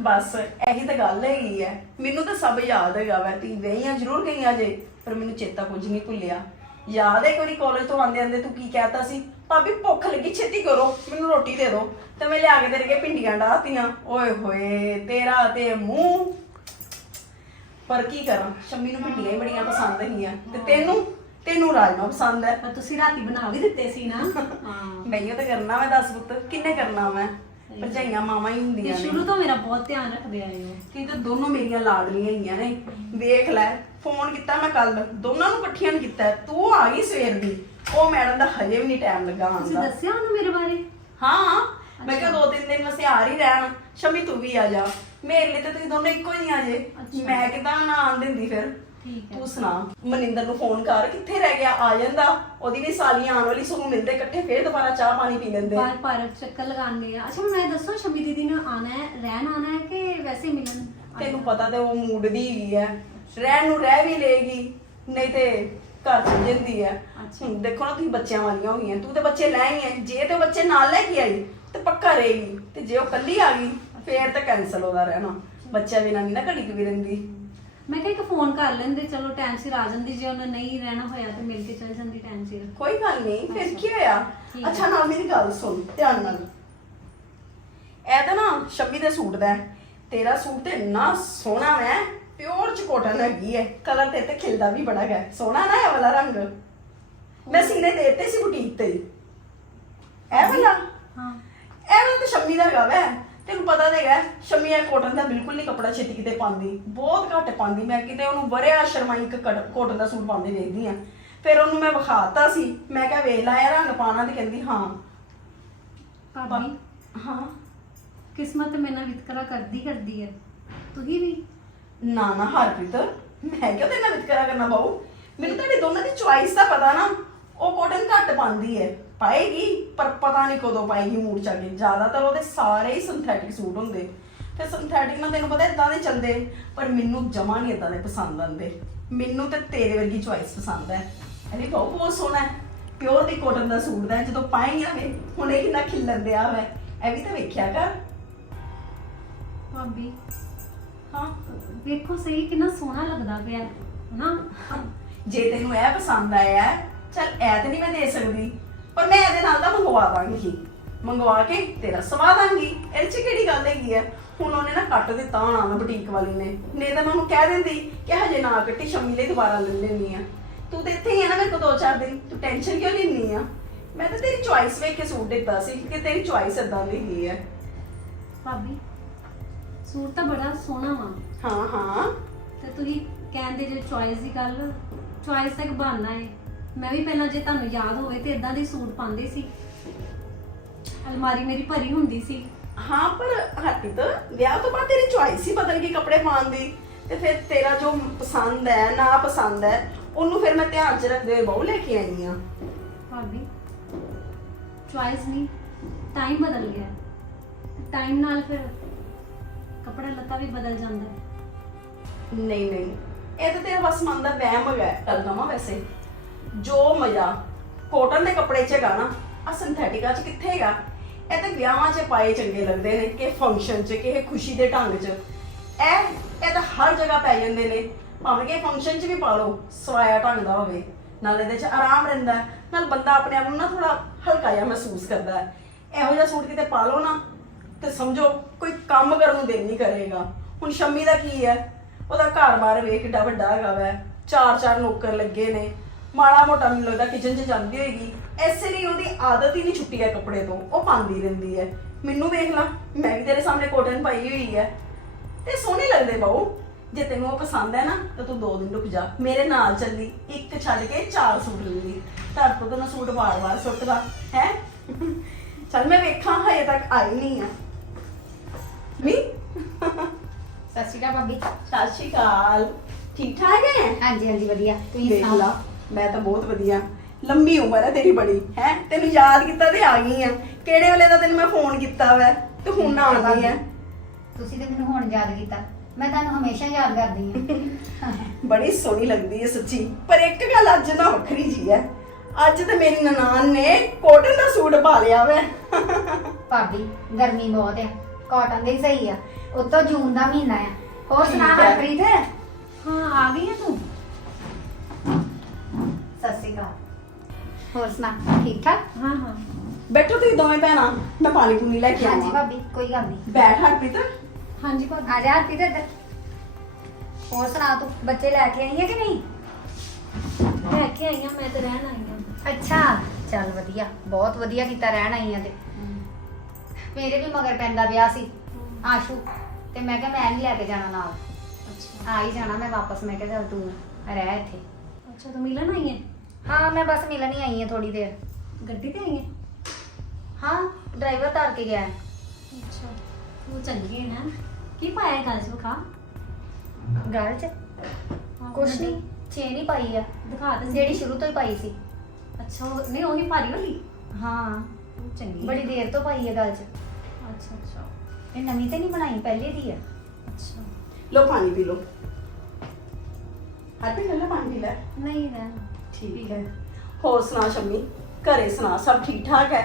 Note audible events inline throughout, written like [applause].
ਬਸ ਇਹੀ ਤਾਂ ਗੱਲ ਹੈਗੀ ਹੈ ਮੈਨੂੰ ਤਾਂ ਸਭ ਯਾਦ ਹੈਗਾ ਵੈ ਤੀ ਵਹੀਆਂ ਜ਼ਰੂਰ ਗਈਆਂ ਜੇ ਪਰ ਮੈਨੂੰ ਚੇਤਾ ਕੁਝ ਨਹੀਂ ਭੁੱਲਿਆ। ਯਾਦ ਹੈ ਕੋਈ ਕਾਲਜ ਤੋਂ ਆਂਦੇ ਆਂਦੇ ਤੂੰ ਕੀ ਕਹਿਤਾ ਸੀ? ਭਾਬੀ ਭੁੱਖ ਲੱਗੀ ਛੇਤੀ ਕਰੋ ਮੈਨੂੰ ਰੋਟੀ ਦੇ ਦਿਓ। ਤੇ ਮੈਂ ਲਿਆ ਕੇ ਤੇਰੇ ਕੇ ਭਿੰਡੀਆਂ ਡਾਹਤੀਆਂ ਓਏ ਹੋਏ ਤੇਰਾ ਤੇ ਮੂੰਹ। ਪਰ ਕੀ ਕਰਾਂ ਸ਼ੰਮੀ ਨੂੰ ਭਿੰਡੀਆਂ ਹੀ ਬੜੀਆਂ ਪਸੰਦ ਹੈਗੀਆਂ। ਤੇ ਤੈਨੂੰ ਤੈਨੂੰ ਰਾਜਮਾ ਪਸੰਦ ਹੈ। ਪਰ ਤੁਸੀਂ ਰਾਤੀ ਬਣਾ ਵੀ ਦਿੱਤੇ ਸੀ ਨਾ। [laughs] ਹਾਂ ਮੈਂ ਤਾਂ ਕਰਨਾ ਮੈਂ ਦੱਸ ਪੁੱਤ ਕਿੰਨੇ ਕਰਨਾ ਮੈਂ ਭਰਜਾਈਆਂ ਮਾਵਾਂ ਹੀ ਤੇ ਹੁੰਦੀਆਂ ਨੇ। ਸ਼ੁਰੂ ਤੋਂ ਮੇਰਾ ਬਹੁਤ ਧਿਆਨ ਰੱਖਦੇ ਆਏ ਹੋ। ਕਿ ਤੇ ਦੋਨੋਂ ਮੇਰੀਆਂ ਲਾਡਲੀਆਂ ਹੈਗੀਆਂ ਨੇ। ਵੇਖ ਲੈ ਫੋਨ ਕੀਤਾ ਮੈਂ ਕੱਲ ਦੋਨਾਂ ਨੂੰ ਇਕੱਠੀਆਂ ਨੂੰ ਕੀਤਾ। ਤੂੰ ਆ ਗਈ ਸਵੇਰ ਦੀ। ਉਹ ਮੈਡਮ ਦਾ ਹਜੇ ਵੀ ਨਹੀਂ ਟਾਈਮ ਲੱਗਾ ਤੁਸੀਂ ਦੱਸਿਆ ਉਹਨੂੰ ਮੇਰੇ ਬਾਰੇ? ਹਾਂ। ਮੈਂ ਕਿਹਾ ਦੋ ਤਿੰਨ ਦਿਨ ਵਸੇ ਆ ਹੀ ਰਹਿਣ। ਸ਼ਮੀ ਤੂੰ ਵੀ ਆ ਜਾ। ਮੇਰੇ ਲਈ ਤੇ ਤੁਸੀਂ ਦੋਨੋਂ ਇੱਕੋ ਹੀ ਆ ਜੇ। ਅੱਛਾ। ਮੈਂ ਕਿਦਾਂ ਨਾ ਆਣ ਦਿੰਦੀ ਫਿਰ। ਠੀਕ ਹੈ। ਤੂੰ ਸੁਣਾ ਮਨਿੰਦਰ ਨੂੰ ਫੋਨ ਕਰ ਕਿੱਥੇ ਰਹਿ ਗਿਆ? ਆ ਜਾਂਦਾ। ਉਹਦੀ ਵੀ ਸਾਲੀਆਂ ਆਉਣ ਵਾਲੀ ਸਗੋਂ ਮਿਲਦੇ ਇਕੱਠੇ ਫੇਰ ਦੁਬਾਰਾ ਚਾਹ ਪਾਣੀ ਪੀ ਲੈਂਦੇ। ਬਾਹਰ ਪਾਰਕ ਚੱਕਰ ਲਗਾਉਂਦੇ ਆ। ਅੱਛਾ ਮੈਨੂੰ ਇਹ ਦੱਸੋ ਸ਼ਮੀ ਦੀਦੀ ਨੇ ਆਣਾ ਹੈ ਰਹਿਣ ਆਣਾ ਹੈ ਕਿ ਵੈਸੇ ਹੀ? ਮਿਲਣ ਤੈਨੂੰ ਪਤਾ ਤੇ ਉਹ ਮੂਡ ਦੀ ਹੈਗੀ ਹੈ। ਰਹਿਣ ਨੂੰ ਰਹਿ ਵੀ ਲੇਗੀ ਨਹੀਂ ਤੇ ਘਰ ਚਲ ਜਾਂਦੀ ਹੈ। ਅੱਛਾ। ਹੁਣ ਦੇਖੋ ਨਾ ਤੁਸੀਂ ਬੱਚਿਆਂ ਵਾਲੀਆਂ ਹੋਈਆਂ। ਤੂੰ ਤੇ ਬੱਚੇ ਲੈ ਹੀ ਹੈ। ਜੇ ਤੇ ਬੱਚੇ ਨਾਲ ਲੈ ਕੇ ਆਈ ਤੇ ਪੱਕਾ ਰਹੇਗੀ। ਤੇ ਜੇ ਉਹ ਕੱਲੀ ਆ ਗਈ ਫੇਰ ਤਾਂ ਕੈਨਸਲ ਉਹਦਾ ਰਹਿਣਾ। ਬੱਚਿਆਂ ਬਿਨਾਂ ਨਹੀਂ ਨਾ ਘੜੀ ਕੁ ਵੀ ਰਹਿੰਦੀ। ਮੈਂ ਕਿਹਾ ਇੱਕ ਫੋਨ ਕਰ ਲੈਂਦੇ ਚਲੋ ਟਾਈਮ ਸਿਰ ਆ ਜਾਂਦੀ ਜੇ ਉਹਨੇ ਨਹੀਂ ਰਹਿਣਾ ਹੋਇਆ ਤੇ ਮਿਲ ਕੇ ਚਲ ਜਾਂਦੀ ਟਾਈਮ ਸਿਰ। ਕੋਈ ਗੱਲ ਨਹੀਂ ਫਿਰ। ਕੀ ਹੋਇਆ? ਠੀਕ ਹੈ। ਅੱਛਾ ਨਾਲ ਮੇਰੀ ਗੱਲ ਸੁਣ ਧਿਆਨ ਨਾਲ। ਇਹ ਤਾਂ ਨਾ ਸ਼ਬੀ ਦੇ ਸੂਟ ਦਾ ਹੈ। ਤੇਰਾ ਸੂਟ ਤੇ ਇੰਨਾ ਸੋਹਣਾ ਹੈ ਪਿਓਰ ਚ ਕੋਟਨ ਹੈਗੀ ਹੈ ਕਲਰ ਤੇ ਤੇ ਖਿਲਦਾ ਵੀ ਬੜਾ ਹੈ ਸੋਹਣਾ ਨਾ ਇਹ ਵਾਲਾ ਰੰਗ? ਮੈਂ ਸੀਨੇ ਦੇ ਦਿੱਤੇ ਸੀ ਬੁਟੀਕ ਤੇ ਹੀ। ਇਹ ਵਾਲਾ? ਹਾਂ। ਇਹ ਵਾਲਾ ਤਾਂ ਸ਼ਮੀ ਦਾ ਹੈਗਾ ਵੈ। ਤੈਨੂੰ ਪਤਾ ਤਾਂ ਹੈਗਾ ਸ਼ਮੀ ਇਹ ਕੋਟਨ ਦਾ ਬਿਲਕੁਲ ਨਹੀਂ ਕੱਪੜਾ ਛੇਤੀ ਕਿਤੇ ਪਾਉਂਦੀ। ਬਹੁਤ ਘੱਟ ਪਾਉਂਦੀ। ਮੈਂ ਕਿਤੇ ਉਹਨੂੰ ਵਰਿਆ ਸ਼ਰਮਾਈ ਇੱਕ ਕਟ- ਕੋਟਨ ਦਾ ਸੂਟ ਪਾਉਂਦੇ ਵੇਖਦੀ ਆ। ਫਿਰ ਉਹਨੂੰ ਮੈਂ ਵਿਖਾਤਾ ਸੀ। ਮੈਂ ਕਿਹਾ ਵੇਖ ਲਾ ਇਹ ਰੰਗ ਪਾਣਾ ਤੇ ਕਹਿੰਦੀ ਹਾਂ। ਭਾਬੀ ਹਾਂ। ਕਿਸਮਤ ਮੇਰੇ ਨਾਲ ਵਿਤਕਰਾ ਕਰਦੀ ਕਰਦੀ ਹੈ ਤੁਸੀਂ ਵੀ? ਨਾ ਨਾ ਹਰਪ੍ਰੀਤ ਮੈਂ ਕਿਉਂ ਤੇ ਨਾਲ ਵਿਤਕਰਾ ਕਰਨਾ ਬਾਊ? ਮੈਨੂੰ ਤੁਹਾਡੇ ਦੋਨਾਂ ਦੀ ਚੁਆਇਸ ਦਾ ਪਤਾ ਨਾ। ਉਹ ਕੋਟਨ ਘੱਟ ਪਾਉਂਦੀ ਹੈ ਪਾਏਗੀ ਪਰ ਪਤਾ ਨਹੀਂ ਕਦੋਂ ਪਾਏਗੀ ਮੂਡ ਚ ਆ ਕੇ। ਜ਼ਿਆਦਾਤਰ ਉਹਦੇ ਸਾਰੇ ਹੀ ਸਿੰਥੈਟਿਕ ਸੂਟ ਹੁੰਦੇ। ਤੇ ਸਿੰਥੈਟਿਕ ਨਾਲ ਤੈਨੂੰ ਪਤਾ ਇਦਾਂ ਦੇ ਚੱਲਦੇ ਪਰ ਮੈਨੂੰ ਜਮਾ ਨਹੀਂ ਇਦਾਂ ਦੇ ਪਸੰਦ ਆਉਂਦੇ। ਮੈਨੂੰ ਤੇ ਤੇਰੇ ਵਰਗੀ ਚੁਆਇਸ ਪਸੰਦ ਹੈ। ਅਰੇ ਬਹੁਤ ਬਹੁਤ ਸੋਹਣਾ ਹੈ। ਪਿਓਰ ਦੀ ਕੋਟਨ ਦਾ ਸੂਟ ਦਾ ਹੈ, ਜਦੋਂ ਪਾਏਗੀ ਨਾ ਵੇ ਹੁਣ ਇਹ ਕਿੰਨਾ ਖਿਲਣ ਦਿਆ ਵੈ ਇਹ ਵੀ ਤਾਂ ਵੇਖਿਆ ਕਰ। ਭਾਬੀ ਹਾਂ? ਵੇਖੋ ਸਹੀ ਕਿੰਨਾ ਸੋਹਣਾ ਲੱਗਦਾ ਪਿਆ ਹਨਾ? ਜੇ ਤੈਨੂੰ ਇਹ ਪਸੰਦ ਆਇਆ ਹੈ, ਚੱਲ ਇਹ ਤੇ ਨਹੀਂ ਮੈਂ ਦੇ ਸਕਦੀ। ਪਰ ਮੈਂ ਇਹਦੇ ਨਾਲ ਦਾ ਮੰਗਵਾ ਦਾਂਗੀ ਮੰਗਵਾ ਕੇ ਤੇਰਾ ਸਵਾ ਦਾਂਗੀ। ਇਹਦੇ ਚ ਕਿਹੜੀ ਗੱਲ ਹੈਗੀ ਹੈ ਹੁਣ ਉਹਨੇ ਨਾ ਕੱਟ ਦਿੱਤਾ ਹੋਣਾ ਨਾ ਬੁਟੀਕ ਵਾਲੀ ਨੇ। ਨਹੀਂ ਤਾਂ ਮੈਂ ਉਹਨੂੰ ਕਹਿ ਦਿੰਦੀ ਕਿ ਹਜੇ ਨਾ ਕੱਟੀ ਸ਼ਮੀ ਲਈ ਦੁਬਾਰਾ ਲੈ ਲੈਣੀ ਆ। ਤੂੰ ਤੇ ਇੱਥੇ ਹੀ ਆ ਨਾ ਮੇਰੇ ਕੋਲ ਦੋ ਚਾਰ ਦਿਨ। ਤੂੰ ਟੈਨਸ਼ਨ ਕਿਉਂ ਲੈਣੀ ਆ? ਮੈਂ ਤਾਂ ਤੇਰੀ ਚੁਆਇਸ ਵੇਖ ਕੇ ਸੂਟ ਦਿੱਤਾ ਸੀ ਕਿ ਤੇਰੀ ਚੁਆਇਸ ਇਦਾਂ ਦੀ ਹੀ ਹੈ ਭਾਬੀ ਸੂਟ ਤਾਂ ਬੜਾ ਸੋਹਣਾ ਵਾ। ਹਾਂ ਹਾਂ। ਤੇ ਤੁਸੀਂ ਕਹਿੰਦੇ ਜੇ ਚੁਆਇਸ ਦੀ ਗੱਲ ਚੁਆਇਸ ਤੱਕ ਬਹਾਨਾ ਹੈ ਮੈਂ ਵੀ ਪਹਿਲਾਂ ਜੇ ਤੁਹਾਨੂੰ ਯਾਦ ਹੋਵੇ ਤੇ ਇਦਾਂ ਦੇ ਸੂਟ ਪਾਉਂਦੇ ਸੀ। ਅਲਮਾਰੀ ਮੇਰੀ ਭਰੀ ਹੁੰਦੀ ਸੀ। ਹਾਂ ਪਰ ਹਰਪ੍ਰੀਤ ਵਿਆਹ ਤੋਂ ਬਾਅਦ ਤੇਰੀ ਚੁਆਇਸ ਹੀ ਬਦਲ ਗਈ ਕੱਪੜੇ ਪਾਉਣ ਦੀ। ਤੇ ਫਿਰ ਤੇਰਾ ਜੋ ਪਸੰਦ ਹੈ ਨਾ ਪਸੰਦ ਹੈ ਉਹਨੂੰ ਫਿਰ ਮੈਂ ਧਿਆਨ 'ਚ ਰੱਖਦੇ ਹੋਏ ਬਹੁ ਲੈ ਕੇ ਆਈ ਆ। ਭਾਬੀ ਚੁਆਇਸ ਨਹੀਂ ਟਾਈਮ ਬਦਲ ਗਿਆ। ਟਾਈਮ ਨਾਲ ਫਿਰ ਕੱਪੜਾ ਲੱਤਾ ਵੀ ਬਦਲ ਜਾਂਦਾ ਹੈ। ਨਹੀਂ ਨਹੀਂ ਇਹ ਤਾਂ ਤੇਰਾ ਬਸ ਮਨ ਦਾ ਵਹਿਮ ਹੈਗਾ ਕਮਾ ਵੈਸੇ। ਜੋ ਮਜ਼ਾ ਕੋਟਨ ਦੇ ਕੱਪੜੇ 'ਚ ਹੈਗਾ ਨਾ ਆ ਸਿੰਥੈਟਿਕਾ 'ਚ ਕਿੱਥੇ ਹੈਗਾ? ਇਹ ਤਾਂ ਵਿਆਹਾਂ 'ਚ ਪਾਏ ਚੰਗੇ ਲੱਗਦੇ ਨੇ ਕਿ ਫੰਕਸ਼ਨ 'ਚ, ਕਿਸੇ ਖੁਸ਼ੀ ਦੇ ਢੰਗ 'ਚ। ਇਹ ਇਹ ਤਾਂ ਹਰ ਜਗ੍ਹਾ ਪੈ ਜਾਂਦੇ ਨੇ। ਭਾਵੇਂ ਕਿ ਫੰਕਸ਼ਨ 'ਚ ਵੀ ਪਾ ਲਓ, ਸਵਾਇਆ ਢੰਗ ਦਾ ਹੋਵੇ। ਨਾਲ ਇਹਦੇ 'ਚ ਆਰਾਮ ਰਹਿੰਦਾ ਨਾਲ ਬੰਦਾ ਆਪਣੇ ਆਪ ਨੂੰ ਨਾ ਥੋੜਾ ਹਲਕਾ ਜਿਹਾ ਮਹਿਸੂਸ ਕਰਦਾ ਹੈ। ਇਹੋ ਜਿਹਾ ਸੂਟ ਕਿਤੇ ਪਾ ਲਓ ਨਾ, ਤੇ ਸਮਝੋ ਕੋਈ ਕੰਮ ਕਰਨ ਨੂੰ ਦਿਲ ਨਹੀਂ ਕਰੇਗਾ। ਹੁਣ ਸ਼ੰਮੀ ਦਾ ਕੀ ਹੈ? ਉਹਦਾ ਘਰ-ਬਾਰ ਵੇਖ ਕਿੱਡਾ ਵੱਡਾ ਹੈਗਾ ਵੈ। ਚਾਰ ਚਾਰ ਨੌਕਰ ਲੱਗੇ ਨੇ। ਮਾੜਾ ਮੋਟਾ ਮੈਨੂੰ ਲੱਗਦਾ ਕਿਚਨ 'ਚ ਜਾਂਦੀ ਹੋਏਗੀ। ਐਸੇ ਲਈ ਉਹਦੀ ਆਦਤ ਹੀ ਨਹੀਂ ਛੁੱਟੀ ਹੈ ਕੱਪੜੇ ਤੋਂ। ਉਹ ਪਾਉਂਦੀ ਰਹਿੰਦੀ ਹੈ। ਮੈਨੂੰ ਵੇਖ ਲਾ ਮੈਂ ਵੀ ਤੇਰੇ ਸਾਹਮਣੇ ਕੋਟਨ ਪਾਈ ਹੋਈ ਹੈ। ਤੇ ਸੋਹਣੇ ਲੱਗਦੇ ਬਾਊ ਜੇ ਤੈਨੂੰ ਉਹ ਪਸੰਦ ਹੈ ਨਾ ਤਾਂ ਤੂੰ ਦੋ ਦਿਨ ਰੁਕ ਜਾ। ਮੇਰੇ ਨਾਲ ਚੱਲੀ ਇੱਕ ਛੱਡ ਕੇ ਚਾਰ ਸੂਟ ਲੈਂਦੀ ਧਰ ਤੋਂ ਤਾਂ ਮੈਂ ਸੂਟ ਵਾਰ-ਵਾਰ ਸੁੱਟਦਾ ਹੈ? ਚੱਲ ਮੈਂ ਵੇਖਾਂ ਹਜੇ ਤੱਕ ਆਈ ਨਹੀਂ ਆ। ਵੀ ਸਤਿ ਸ਼੍ਰੀ ਅਕਾਲ ਭਾਬੀ। ਸਤਿ ਸ਼੍ਰੀ ਅਕਾਲ। ਠੀਕ ਠਾਕ ਹੈ? ਹਾਂਜੀ ਹਾਂਜੀ ਵਧੀਆ। ਤੁਸੀਂ ਦੇਖ ਸੁਣਾਓ? ਲਾ। ਮੈਂ ਤਾਂ ਬਹੁਤ ਵਧੀਆ। ਲੰਮੀ ਉਮਰ ਹੈ ਤੇਰੀ ਬੜੀ ਹੈ? ਤੈਨੂੰ ਯਾਦ ਕੀਤਾ ਤੇ ਆ ਗਈ ਆ। ਕਿਹੜੇ ਵੇਲੇ ਦਾ ਤੈਨੂੰ ਮੈਂ ਫੋਨ ਕੀਤਾ ਵੈ? ਤੇ ਹੁਣ ਆ ਗਈ ਆ। ਤੁਸੀਂ ਤੇ ਮੈਨੂੰ ਹੁਣ ਯਾਦ ਕੀਤਾ। ਮੈਂ ਤੁਹਾਨੂੰ ਹਮੇਸ਼ਾ ਯਾਦ ਕਰਦੀ ਹਾਂ [laughs] ਬੜੀ ਸੋਹਣੀ ਲੱਗਦੀ ਹੈ ਸੱਚੀ। ਪਰ ਇੱਕ ਗੱਲ ਅੱਜ ਨਾ ਵੱਖਰੀ ਜੀ ਹੈ। ਅੱਜ ਤੇ ਮੇਰੀ ਨਨਾਣ ਨੇ ਕੋਟਨ ਦਾ ਸੂਟ ਪਾ ਲਿਆ ਵੈ। ਭਾਬੀ ਗਰਮੀ ਬਹੁਤ ਆ ਕਾਟਨ ਦੇ ਹੀ ਸਹੀ ਆ। ਉਤੋਂ ਜੂਨ ਦਾ ਮਹੀਨਾ ਆ। ਹੋਰ ਸੁਣਾ ਹੈ। ਹਰਪ੍ਰੀਤ? ਹਾਂ ਆ ਗਈ ਹੈ ਤੂੰ? ਸਤਿ ਸ਼੍ਰੀ ਅਕਾਲ। ਹੋਰ ਸੁਣਾ ਠੀਕ ਠਾਕ? ਹਾਂ ਹਾਂ। ਬੈਠੋ ਤੁਸੀਂ ਦੋਵੇਂ ਭੈਣਾਂ ਮੈਂ ਪਾਣੀ ਪੂਣੀ ਲੈ ਕੇ ਹਾਂਜੀ ਆਵਾਂ। ਭਾਬੀ ਕੋਈ ਗੱਲ ਨਹੀਂ। ਬੈਠ ਹਰਪ੍ਰੀਤ। ਹਾਂਜੀ ਭਾਬੀ। ਆ ਜਾ ਹਰਪ੍ਰੀਤ ਇੱਧਰ। ਹੋਰ ਸੁਣਾ ਤੂੰ ਬੱਚੇ ਲੈ ਕੇ ਆਈ ਹੈ ਕਿ ਨਹੀਂ? ਲੈ ਕੇ ਆਈ ਹਾਂ ਮੈਂ ਤੇ ਰਹਿਣ ਆਈ ਹਾਂ। ਅੱਛਾ ਚੱਲ ਵਧੀਆ ਬਹੁਤ ਵਧੀਆ ਕੀਤਾ ਰਹਿਣ ਆਈ ਆ ਤੇ। ਮੇਰੇ ਵੀ ਮਗਰ ਪੈਂਦਾ ਵਿਆਹ ਸੀ ਆਸ਼ੂ। ਤੇ ਮੈਂ ਕਿਹਾ ਮੈਂ ਨਹੀਂ ਲੈ ਕੇ ਜਾਣਾ ਨਾਲ। ਅੱਛਾ। ਆ ਹੀ ਜਾਣਾ ਮੈਂ ਵਾਪਸ ਮੈਂ ਕਿਹਾ ਚੱਲ ਤੂੰ ਰਹਿ ਇੱਥੇ। ਅੱਛਾ ਤੂੰ ਮਿਲਣ ਆਈ ਹੈ? ਹਾਂ ਮੈਂ ਬਸ ਮਿਲਣ ਹੀ ਆਈ ਹਾਂ ਥੋੜੀ ਦੇਰ ਗੱਡੀ ਤੇ ਆਈ ਹੈ ਹਾਂ ਡਰਾਈਵਰ ਤਾਰ ਕੇ ਗਿਆ ਹੈ। ਅੱਛਾ ਤੂੰ ਚੰਗੀ ਹੈ ਨਾ ਕੀ ਪਾਇਆ ਗੱਲ ਚ ਖਾ ਗੱਲ 'ਚ ਕੁਛ ਨਹੀਂ ਚੇਨ ਹੀ ਪਾਈ ਆ ਦਿਖਾ ਦੇ ਜਿਹੜੀ ਸ਼ੁਰੂ ਤੋਂ ਹੀ ਪਾਈ ਸੀ ਅੱਛਾ ਉਹ- ਨਹੀਂ ਉਹੀ ਭਾਰੀ ਵਾਲੀ ਹਾਂ ਉਹ ਚੰਗੀ ਹੈ। ਬੜੀ ਦੇਰ ਤੋਂ ਪਾਈ ਹੈ ਗੱਲ 'ਚ ਅੱਛਾ ਅੱਛਾ ਇਹ ਨਵੀਂ ਤੇ ਨਹੀਂ ਬਣਾਈ ਪਹਿਲੇ ਦੀ ਆ ਅੱਛਾ ਲੋ ਪਾਣੀ ਪੀ ਲੋ ਹਰਪ੍ਰੀਤ ਲੈ ਲੈ ਪਾਣੀ ਪੀ ਲੈ ਨਹੀਂ ਰਹਿਣ ਠੀਕ ਹੈ। ਹੋਰ ਸੁਣਾ ਸ਼ੰਮੀ? ਘਰੇ ਸੁਣਾ ਸਭ ਠੀਕ ਠਾਕ ਹੈ?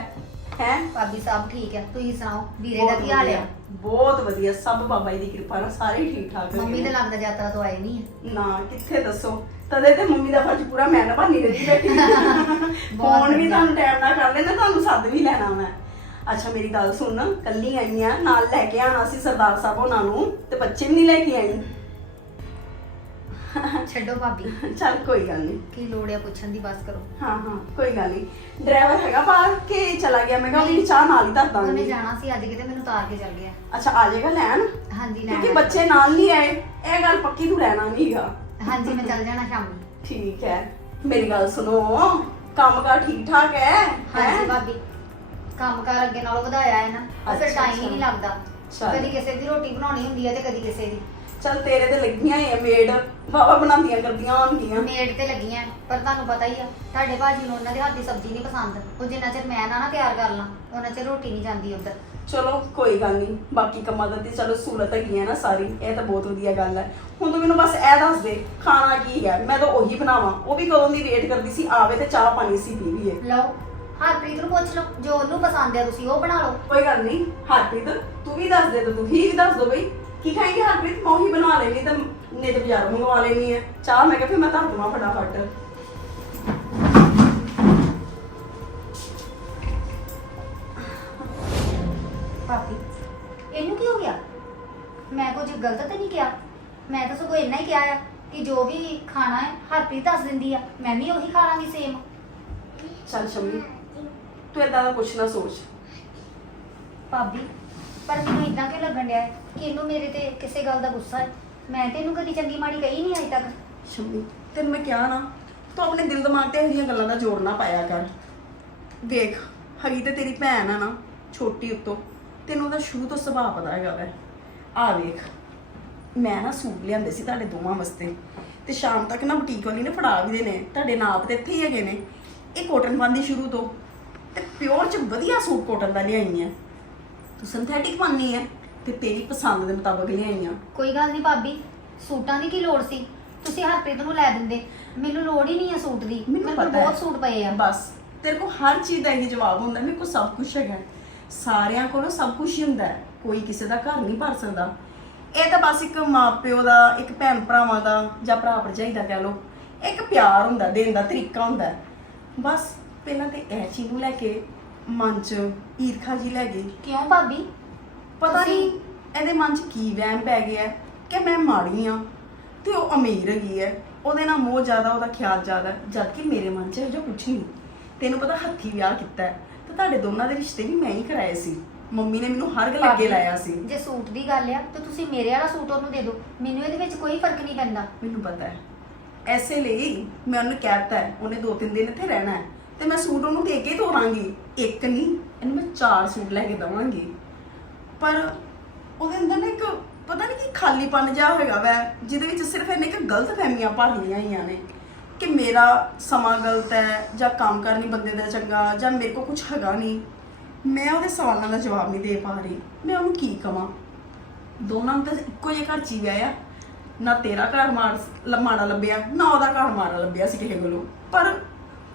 ਹੈ? ਭਾਬੀ ਸਾਹਿਬ ਠੀਕ ਹੈ। ਤੁਸੀਂ ਸੁਣਾਓ ਵੀਰੇ ਦਾ ਕੀ ਹਾਲ ਆ ਬਹੁਤ ਵਧੀਆ। ਸਭ ਬਾਬਾ ਜੀ ਦੀ ਕਿਰਪਾ ਨਾਲ ਸਾਰੇ ਹੀ ਠੀਕ ਠਾਕ ਮੰਮੀ ਹੈਗੇ ਤੇ ਨੇ। ਲੱਗਦਾ ਯਾਤਰਾ ਤੋਂ ਆਏ ਨਹੀਂ ਨਾ ਕਿੱਥੇ ਦੱਸੋ? ਤਦੇ ਤੇ ਮੰਮੀ ਦਾ ਫਰਜ਼ ਪੂਰਾ ਮੈਂ ਨਿਭਾਣੀ ਰਹੀ ਬੈਠੀ [laughs] ਫੋਨ ਵੀ। ਤੁਹਾਨੂੰ ਟਾਈਮ ਨਾਲ ਕਰ ਲੈਣਾ ਤੁਹਾਨੂੰ ਸੱਦ ਵੀ ਲੈਣਾ ਮੈਂ। ਅੱਛਾ ਮੇਰੀ ਗੱਲ ਸੁਣ ਕੱਲੀ ਆਈ ਆ ਨਾਲ ਲੈ ਕੇ ਆਣਾ ਸੀ ਸਰਦਾਰ ਸਾਹਿਬ ਉਹਨਾਂ ਨੂੰ ਤੇ ਬੱਚੇ ਵੀ ਨਹੀਂ ਲੈ ਕੇ ਆਈ ਛੱਡੋ ਭਾਬੀ। ਚੱਲ ਕੋਈ ਗੱਲ ਨਹੀਂ ਕੀ ਲੋੜ ਆ ਪੁੱਛਣ ਦੀ ਬਸ ਕਰੋ। ਹਾਂ ਹਾਂ ਕੋਈ ਗੱਲ ਨਹੀਂ ਡਰਾਈਵਰ ਹੈਗਾ ਬਾਹਰ ਕੇ ਚਲਾ ਗਿਆ? ਮੈਂ ਕਿਹਾ ਉਹਦੀ ਚਾਹ ਨਾਲ ਹੀ ਧਰ ਉਹਨੇ ਦਾਂਗੀ ਜਾਣਾ ਸੀ ਅੱਜ ਕਿਤੇ ਮੈਨੂੰ ਤਾਰ ਕੇ ਚੱਲ ਗਿਆ। ਅੱਛਾ ਆ ਜਾਏਗਾ ਲੈਣ? ਹਾਂਜੀ ਲੈਣ ਕਿਉਂਕਿ। ਬੱਚੇ ਨਾਲ ਨਹੀਂ ਆਏ। ਇਹ ਗੱਲ ਪੱਕੀ ਤੂੰ ਲੈਣਾ ਨਹੀਂਗਾ ਹਾਂਜੀ ਮੈਂ ਚੱਲ ਜਾਣਾ ਸ਼ਾਮੀ। ਠੀਕ ਹੈ। ਮੇਰੀ ਗੱਲ ਸੁਣੋ। ਕੰਮ ਕਾਰ ਠੀਕ ਠਾਕ ਹੈ? ਹਾਂਜੀ ਹੈਂ? ਭਾਬੀ। ਕੰਮ ਕਾਰ ਅੱਗੇ ਨਾਲੋਂ ਵਧਾਇਆ ਹੈ ਨਾ। ਉਹ ਫਿਰ ਅੱਛਾ, ਟਾਈਮ ਹੀ ਨਹੀਂ। ਲੱਗਦਾ। ਚੱਲ। ਕਦੀ ਕਿਸੇ ਦੀ ਰੋਟੀ ਬਣਾਉਣੀ ਹੁੰਦੀ ਹੈ ਤੇ ਕਦੀ ਕਿਸੇ ਦੀ। ਚੱਲ ਤੇਰੇ ਤੇ ਲੱਗੀਆਂ ਆ ਮੇਡ ਬਾਬਾ ਬਣਾਉਂਦੀਆਂ ਕਰਦੀਆਂ ਹੋਣਗੀਆਂ ਮੇਡ ਤੇ ਲੱਗੀਆਂ ਪਰ ਤੁਹਾਨੂੰ ਪਤਾ ਹੀ ਆ ਤੁਹਾਡੇ ਭਾਜੀ ਨੂੰ ਉਹਨਾਂ ਦੇ ਹੱਥ ਦੀ ਸਬਜ਼ੀ ਨਹੀਂ ਪਸੰਦ। ਉਹ ਜਿੰਨਾ ਚਿਰ ਮੈਂ ਨਾ ਨਾ ਤਿਆਰ ਕਰ ਲਾਂ ਉਹਨਾਂ ਚਿਰ ਰੋਟੀ ਨਹੀਂ ਜਾਂਦੀ ਉੱਧਰ। ਚਲੋ ਕੋਈ ਗੱਲ ਨਹੀਂ ਬਾਕੀ ਕੰਮਾਂ ਦਾ ਤੇ ਚਲੋ ਸਹੂਲਤ ਹੈਗੀ ਹੈ ਨਾ ਸਾਰੀ ਇਹ ਤਾਂ ਬਹੁਤ ਵਧੀਆ ਗੱਲ ਹੈ ਹੁਣ ਤੂੰ ਮੈਨੂੰ ਬਸ ਇਹ ਦੱਸ ਦੇ ਖਾਣਾ ਕੀ ਹੈ ਮੈਂ ਤਾਂ ਉਹੀ ਬਣਾਵਾਂ ਉਹ ਵੀ ਕਦੋਂ ਦੀ ਵੇਟ ਕਰਦੀ ਸੀ ਆਵੇ ਤੇ ਚਾਹ ਪਾਣੀ ਸੀ ਪੀਵੀਏ। ਲਓ ਹਰਪ੍ਰੀਤ ਨੂੰ ਪੁੱਛ ਲਓ ਜੋ ਉਹਨੂੰ ਪਸੰਦ ਹੈ ਤੁਸੀਂ ਉਹ ਬਣਾ ਲਓ। ਕੋਈ ਗੱਲ ਨਹੀਂ ਹਰਪ੍ਰੀਤ ਤੂੰ ਵੀ ਦੱਸ ਦੇ ਤੇ ਤੂੰ ਹੀ ਦੱਸ ਦੋ ਬਈ। ਕੀ ਖਾਏਂਗੇ ਹਰਪ੍ਰੀਤ? ਮੈਂ ਉਹੀ ਬਣਾ ਲੈਣੀ ਤਾਂ ਨਹੀਂ ਤੇ ਬਾਜ਼ਾਰੋਂ ਮੰਗਵਾ ਲੈਣੀ ਹੈ ਚਾਹ ਮੈਂ ਕਿਹਾ ਫਿਰ ਮੈਂ ਧਰ ਦਵਾਂ ਫਟਾਫਟ। ਭਾਬੀ ਇਹਨੂੰ ਕੀ ਹੋ ਗਿਆ? ਮੈਂ ਕੁਝ ਗਲਤ ਤਾਂ ਨਹੀਂ ਕਿਹਾ? ਮੈਂ ਤਾਂ ਸਗੋਂ ਇੰਨਾ ਹੀ ਕਿਹਾ ਆ ਕਿ ਜੋ ਵੀ ਖਾਣਾ ਹੈ ਹਰਪ੍ਰੀਤ ਦੱਸ ਦਿੰਦੀ ਆ। ਮੈਂ ਵੀ ਉਹੀ ਖਾ ਲਾਂਗੀ ਸੇਮ ਚੱਲ ਸ਼ਮੀ ਤੂੰ ਏਦਾਂ ਦਾ ਕੁਛ ਨਾ ਸੋਚ। ਭਾਬੀ ਪਰ ਮੈਨੂੰ ਇਦਾਂ ਕਿਉਂ ਲੱਗਣ ਡਿਆ ਹੈ ਕਿ ਇਹਨੂੰ ਮੇਰੇ ਤੇ ਕਿਸੇ ਗੱਲ ਦਾ ਗੁੱਸਾ ਹੈ? ਮੈਂ ਤੇ ਇਹਨੂੰ ਕਦੀ ਚੰਗੀ ਮਾੜੀ ਕਹੀ ਨਹੀਂ ਅਜੇ ਤੱਕ। ਸ਼ਮੀ, ਤੈਨੂੰ ਮੈਂ ਕਿਹਾ ਨਾ, ਤੂੰ ਆਪਣੇ ਦਿਲ ਦਿਮਾਗ ਤੇ ਇਹੋ ਗੱਲਾਂ ਦਾ ਜ਼ੋਰ ਨਾ ਪਾਇਆ ਕਰ। ਦੇਖ, ਹਰੀ ਤੇ ਤੇਰੀ ਭੈਣ ਆ ਨਾ, ਛੋਟੀ ਉੱਤੋਂ। ਤੈਨੂੰ ਉਹਦਾ ਸ਼ੁਰੂ ਤੋਂ ਸੁਭਾਅ ਪਤਾ ਹੈਗਾ ਵੈ। ਆ ਵੇਖ, ਮੈਂ ਨਾ ਸੂਟ ਲਿਆਂਦੇ ਸੀ ਤੁਹਾਡੇ ਦੋਵਾਂ ਵਾਸਤੇ। ਤੇ ਸ਼ਾਮ ਤੱਕ ਨਾ ਬੁਟੀਕ ਵਾਲੀ ਨੇ ਫੜਾ ਵੀ ਦੇ ਨੇ ਤੁਹਾਡੇ ਨਾਪ ਤੇ ਇੱਥੇ ਹੀ ਹੈਗੇ ਨੇ। ਇਹ ਕੋਟਨ ਪਾਉਂਦੀ ਸ਼ੁਰੂ ਤੋਂ। ਤੇ ਪਿਓਰ ਚ ਵਧੀਆ ਸੂਟ ਕੋਟਨ ਦਾ ਲਿਆਈ ਆ। ਤੂੰ ਸਿੰਥੈਟਿਕ ਪਾਉਂਦੀ ਹੈ ਤੇ ਤੇਰੀ ਪਸੰਦ ਦੇ ਮੁਤਾਬਕ ਲਿਆਈ ਆ ਕੋਈ ਗੱਲ ਨਹੀਂ ਭਾਬੀ ਸੂਟਾਂ ਦੀ ਕੀ ਲੋੜ ਸੀ? ਤੁਸੀਂ ਹਰਪ੍ਰੀਤ ਨੂੰ ਲੈ ਦਿੰਦੇ। ਮੈਨੂੰ ਲੋੜ ਹੀ ਨਹੀਂ ਹੈ ਸੂਟ ਦੀ। ਮੈਨੂੰ ਕੋਲ ਪਤਾ ਹੈ। ਬਹੁਤ ਸੂਟ ਪਏ ਆ। ਬਸ ਤੇਰੇ ਕੋਲ ਹਰ ਚੀਜ਼ ਦਾ ਇਹ ਜਵਾਬ ਹੁੰਦਾ ਮੇਰੇ ਕੋਲ ਸਭ ਕੁਝ ਹੈਗਾ। ਸਾਰਿਆਂ ਕੋਲ ਸਭ ਕੁਝ ਹੀ ਹੁੰਦਾ ਹੈ। ਕੋਈ ਕਿਸੇ ਦਾ ਘਰ ਨਹੀਂ ਭਰ ਸਕਦਾ। ਇਹ ਤਾਂ ਬਸ ਇੱਕ ਮਾਪਿਓ ਦਾ ਇੱਕ ਭੈਣ ਭਰਾਵਾਂ ਦਾ ਜਾਂ ਭਰਾ ਭਰਜਾਈ ਦਾ ਕਹਿ ਲਓ। ਇੱਕ ਪਿਆਰ ਹੁੰਦਾ ਦੇਣ ਦਾ ਤਰੀਕਾ ਹੁੰਦਾ ਹੈ। ਬਸ ਪਹਿਲਾਂ ਤੇ ਇਹ ਚੀਜ਼ ਨੂੰ ਲੈ ਕੇ ਮਨ 'ਚ ਈਰਖਾ ਜੀ ਲੈ ਗਈ। ਕਿਉਂ ਭਾਬੀ? ਪਤਾ ਤੁਸੀਂ- ਨਹੀਂ। ਇਹਦੇ ਮਨ 'ਚ ਕੀ ਵਹਿਮ ਪੈ ਗਿਆ ਕਿ ਮੈਂ ਮਾੜੀ ਆ ਤੇ ਉਹ ਅਮੀਰ ਹੈਗੀ ਹੈ। ਉਹਦੇ ਨਾਲ ਮੋਹ ਜ਼ਿਆਦਾ ਉਹਦਾ ਖਿਆਲ ਜ਼ਿਆਦਾ ਜਦ ਕਿ ਮੇਰੇ ਮਨ 'ਚ ਇਹੋ ਜਿਹਾ ਕੁਝ ਨਹੀਂ। ਤੈਨੂੰ ਪਤਾ ਹੱਥੀ ਵਿਆਹ ਕੀਤਾ ਹੈ। ਤੇ ਤੁਹਾਡੇ ਦੋਨਾਂ ਦੇ ਰਿਸ਼ਤੇ ਵੀ ਮੈਂ ਹੀ ਕਰਾਏ ਸੀ। ਮੰਮੀ ਨੇ ਮੈਨੂੰ ਹਰ ਗੱਲ ਅੱਗੇ ਭਾਬੀ, ਲਾਇਆ ਸੀ। ਜੇ ਸੂਟ ਦੀ ਗੱਲ ਆ ਤੇ ਤੁਸੀਂ ਮੇਰੇ ਵਾਲਾ ਸੂਟ ਉਹਨੂੰ ਦੇ ਦਿਓ। ਮੈਨੂੰ ਇਹਦੇ ਵਿੱਚ ਕੋਈ ਫ਼ਰਕ ਨਹੀਂ ਪੈਂਦਾ। ਮੈਨੂੰ ਪਤਾ ਹੈ। ਐਸੇ ਲਈ ਮੈਂ ਉਹਨੂੰ ਕਹਿਤਾ ਹੈ। ਉਹਨੇ ਦੋ ਤਿੰਨ ਦਿਨ ਇੱਥੇ ਰਹਿਣਾ ਹੈ। ਤੇ ਮੈਂ ਸੂਟ ਉਹਨੂੰ ਦੇ ਕੇ ਤੋਰਾਂਗੀ ਇੱਕ ਨਹੀਂ, ਇਹਨੂੰ ਮੈਂ ਚਾਰ ਸੂਟ ਲੈ ਕੇ ਦਵਾਂਗੀ। ਪਰ ਉਹਦੇ ਅੰਦਰ ਨਾ ਇੱਕ ਪਤਾ ਨਹੀਂ ਕਿ ਖਾਲੀਪਨ ਜਿਹਾ ਹੈਗਾ ਵੈ, ਜਿਹਦੇ ਵਿੱਚ ਸਿਰਫ ਇਹਨੇ ਇੱਕ ਗਲਤ ਫਹਿਮੀਆਂ ਭਰ ਲਈਆਂ ਹੋਈਆਂ ਨੇ। ਕਿ ਮੇਰਾ ਸਮਾਂ ਗਲਤ ਹੈ, ਜਾਂ ਕੰਮ ਕਰਨੀ ਬੰਦੇ ਦਾ ਚੰਗਾ, ਜਾਂ ਮੇਰੇ ਕੋਲ ਕੁਝ ਹੈਗਾ ਨਹੀਂ। ਮੈਂ ਉਹਦੇ ਸਵਾਲਾਂ ਦਾ ਜਵਾਬ ਨਹੀਂ ਦੇ ਪਾ ਰਹੀ। ਮੈਂ ਉਹਨੂੰ ਕੀ ਕਵਾਂ? ਦੋਨਾਂ ਨੂੰ ਤਾਂ ਇੱਕੋ ਜਿਹਾ ਘਰ ਚੀ ਹੀ ਵਿਆਹਿਆ। ਨਾ ਤੇਰਾ ਘਰ ਮਾਰ ਮਾੜਾ ਲੱਭਿਆ, ਨਾ ਉਹਦਾ ਘਰ ਮਾੜਾ ਲੱਭਿਆ ਸੀ ਕਿਸੇ ਕੋਲੋਂ। ਪਰ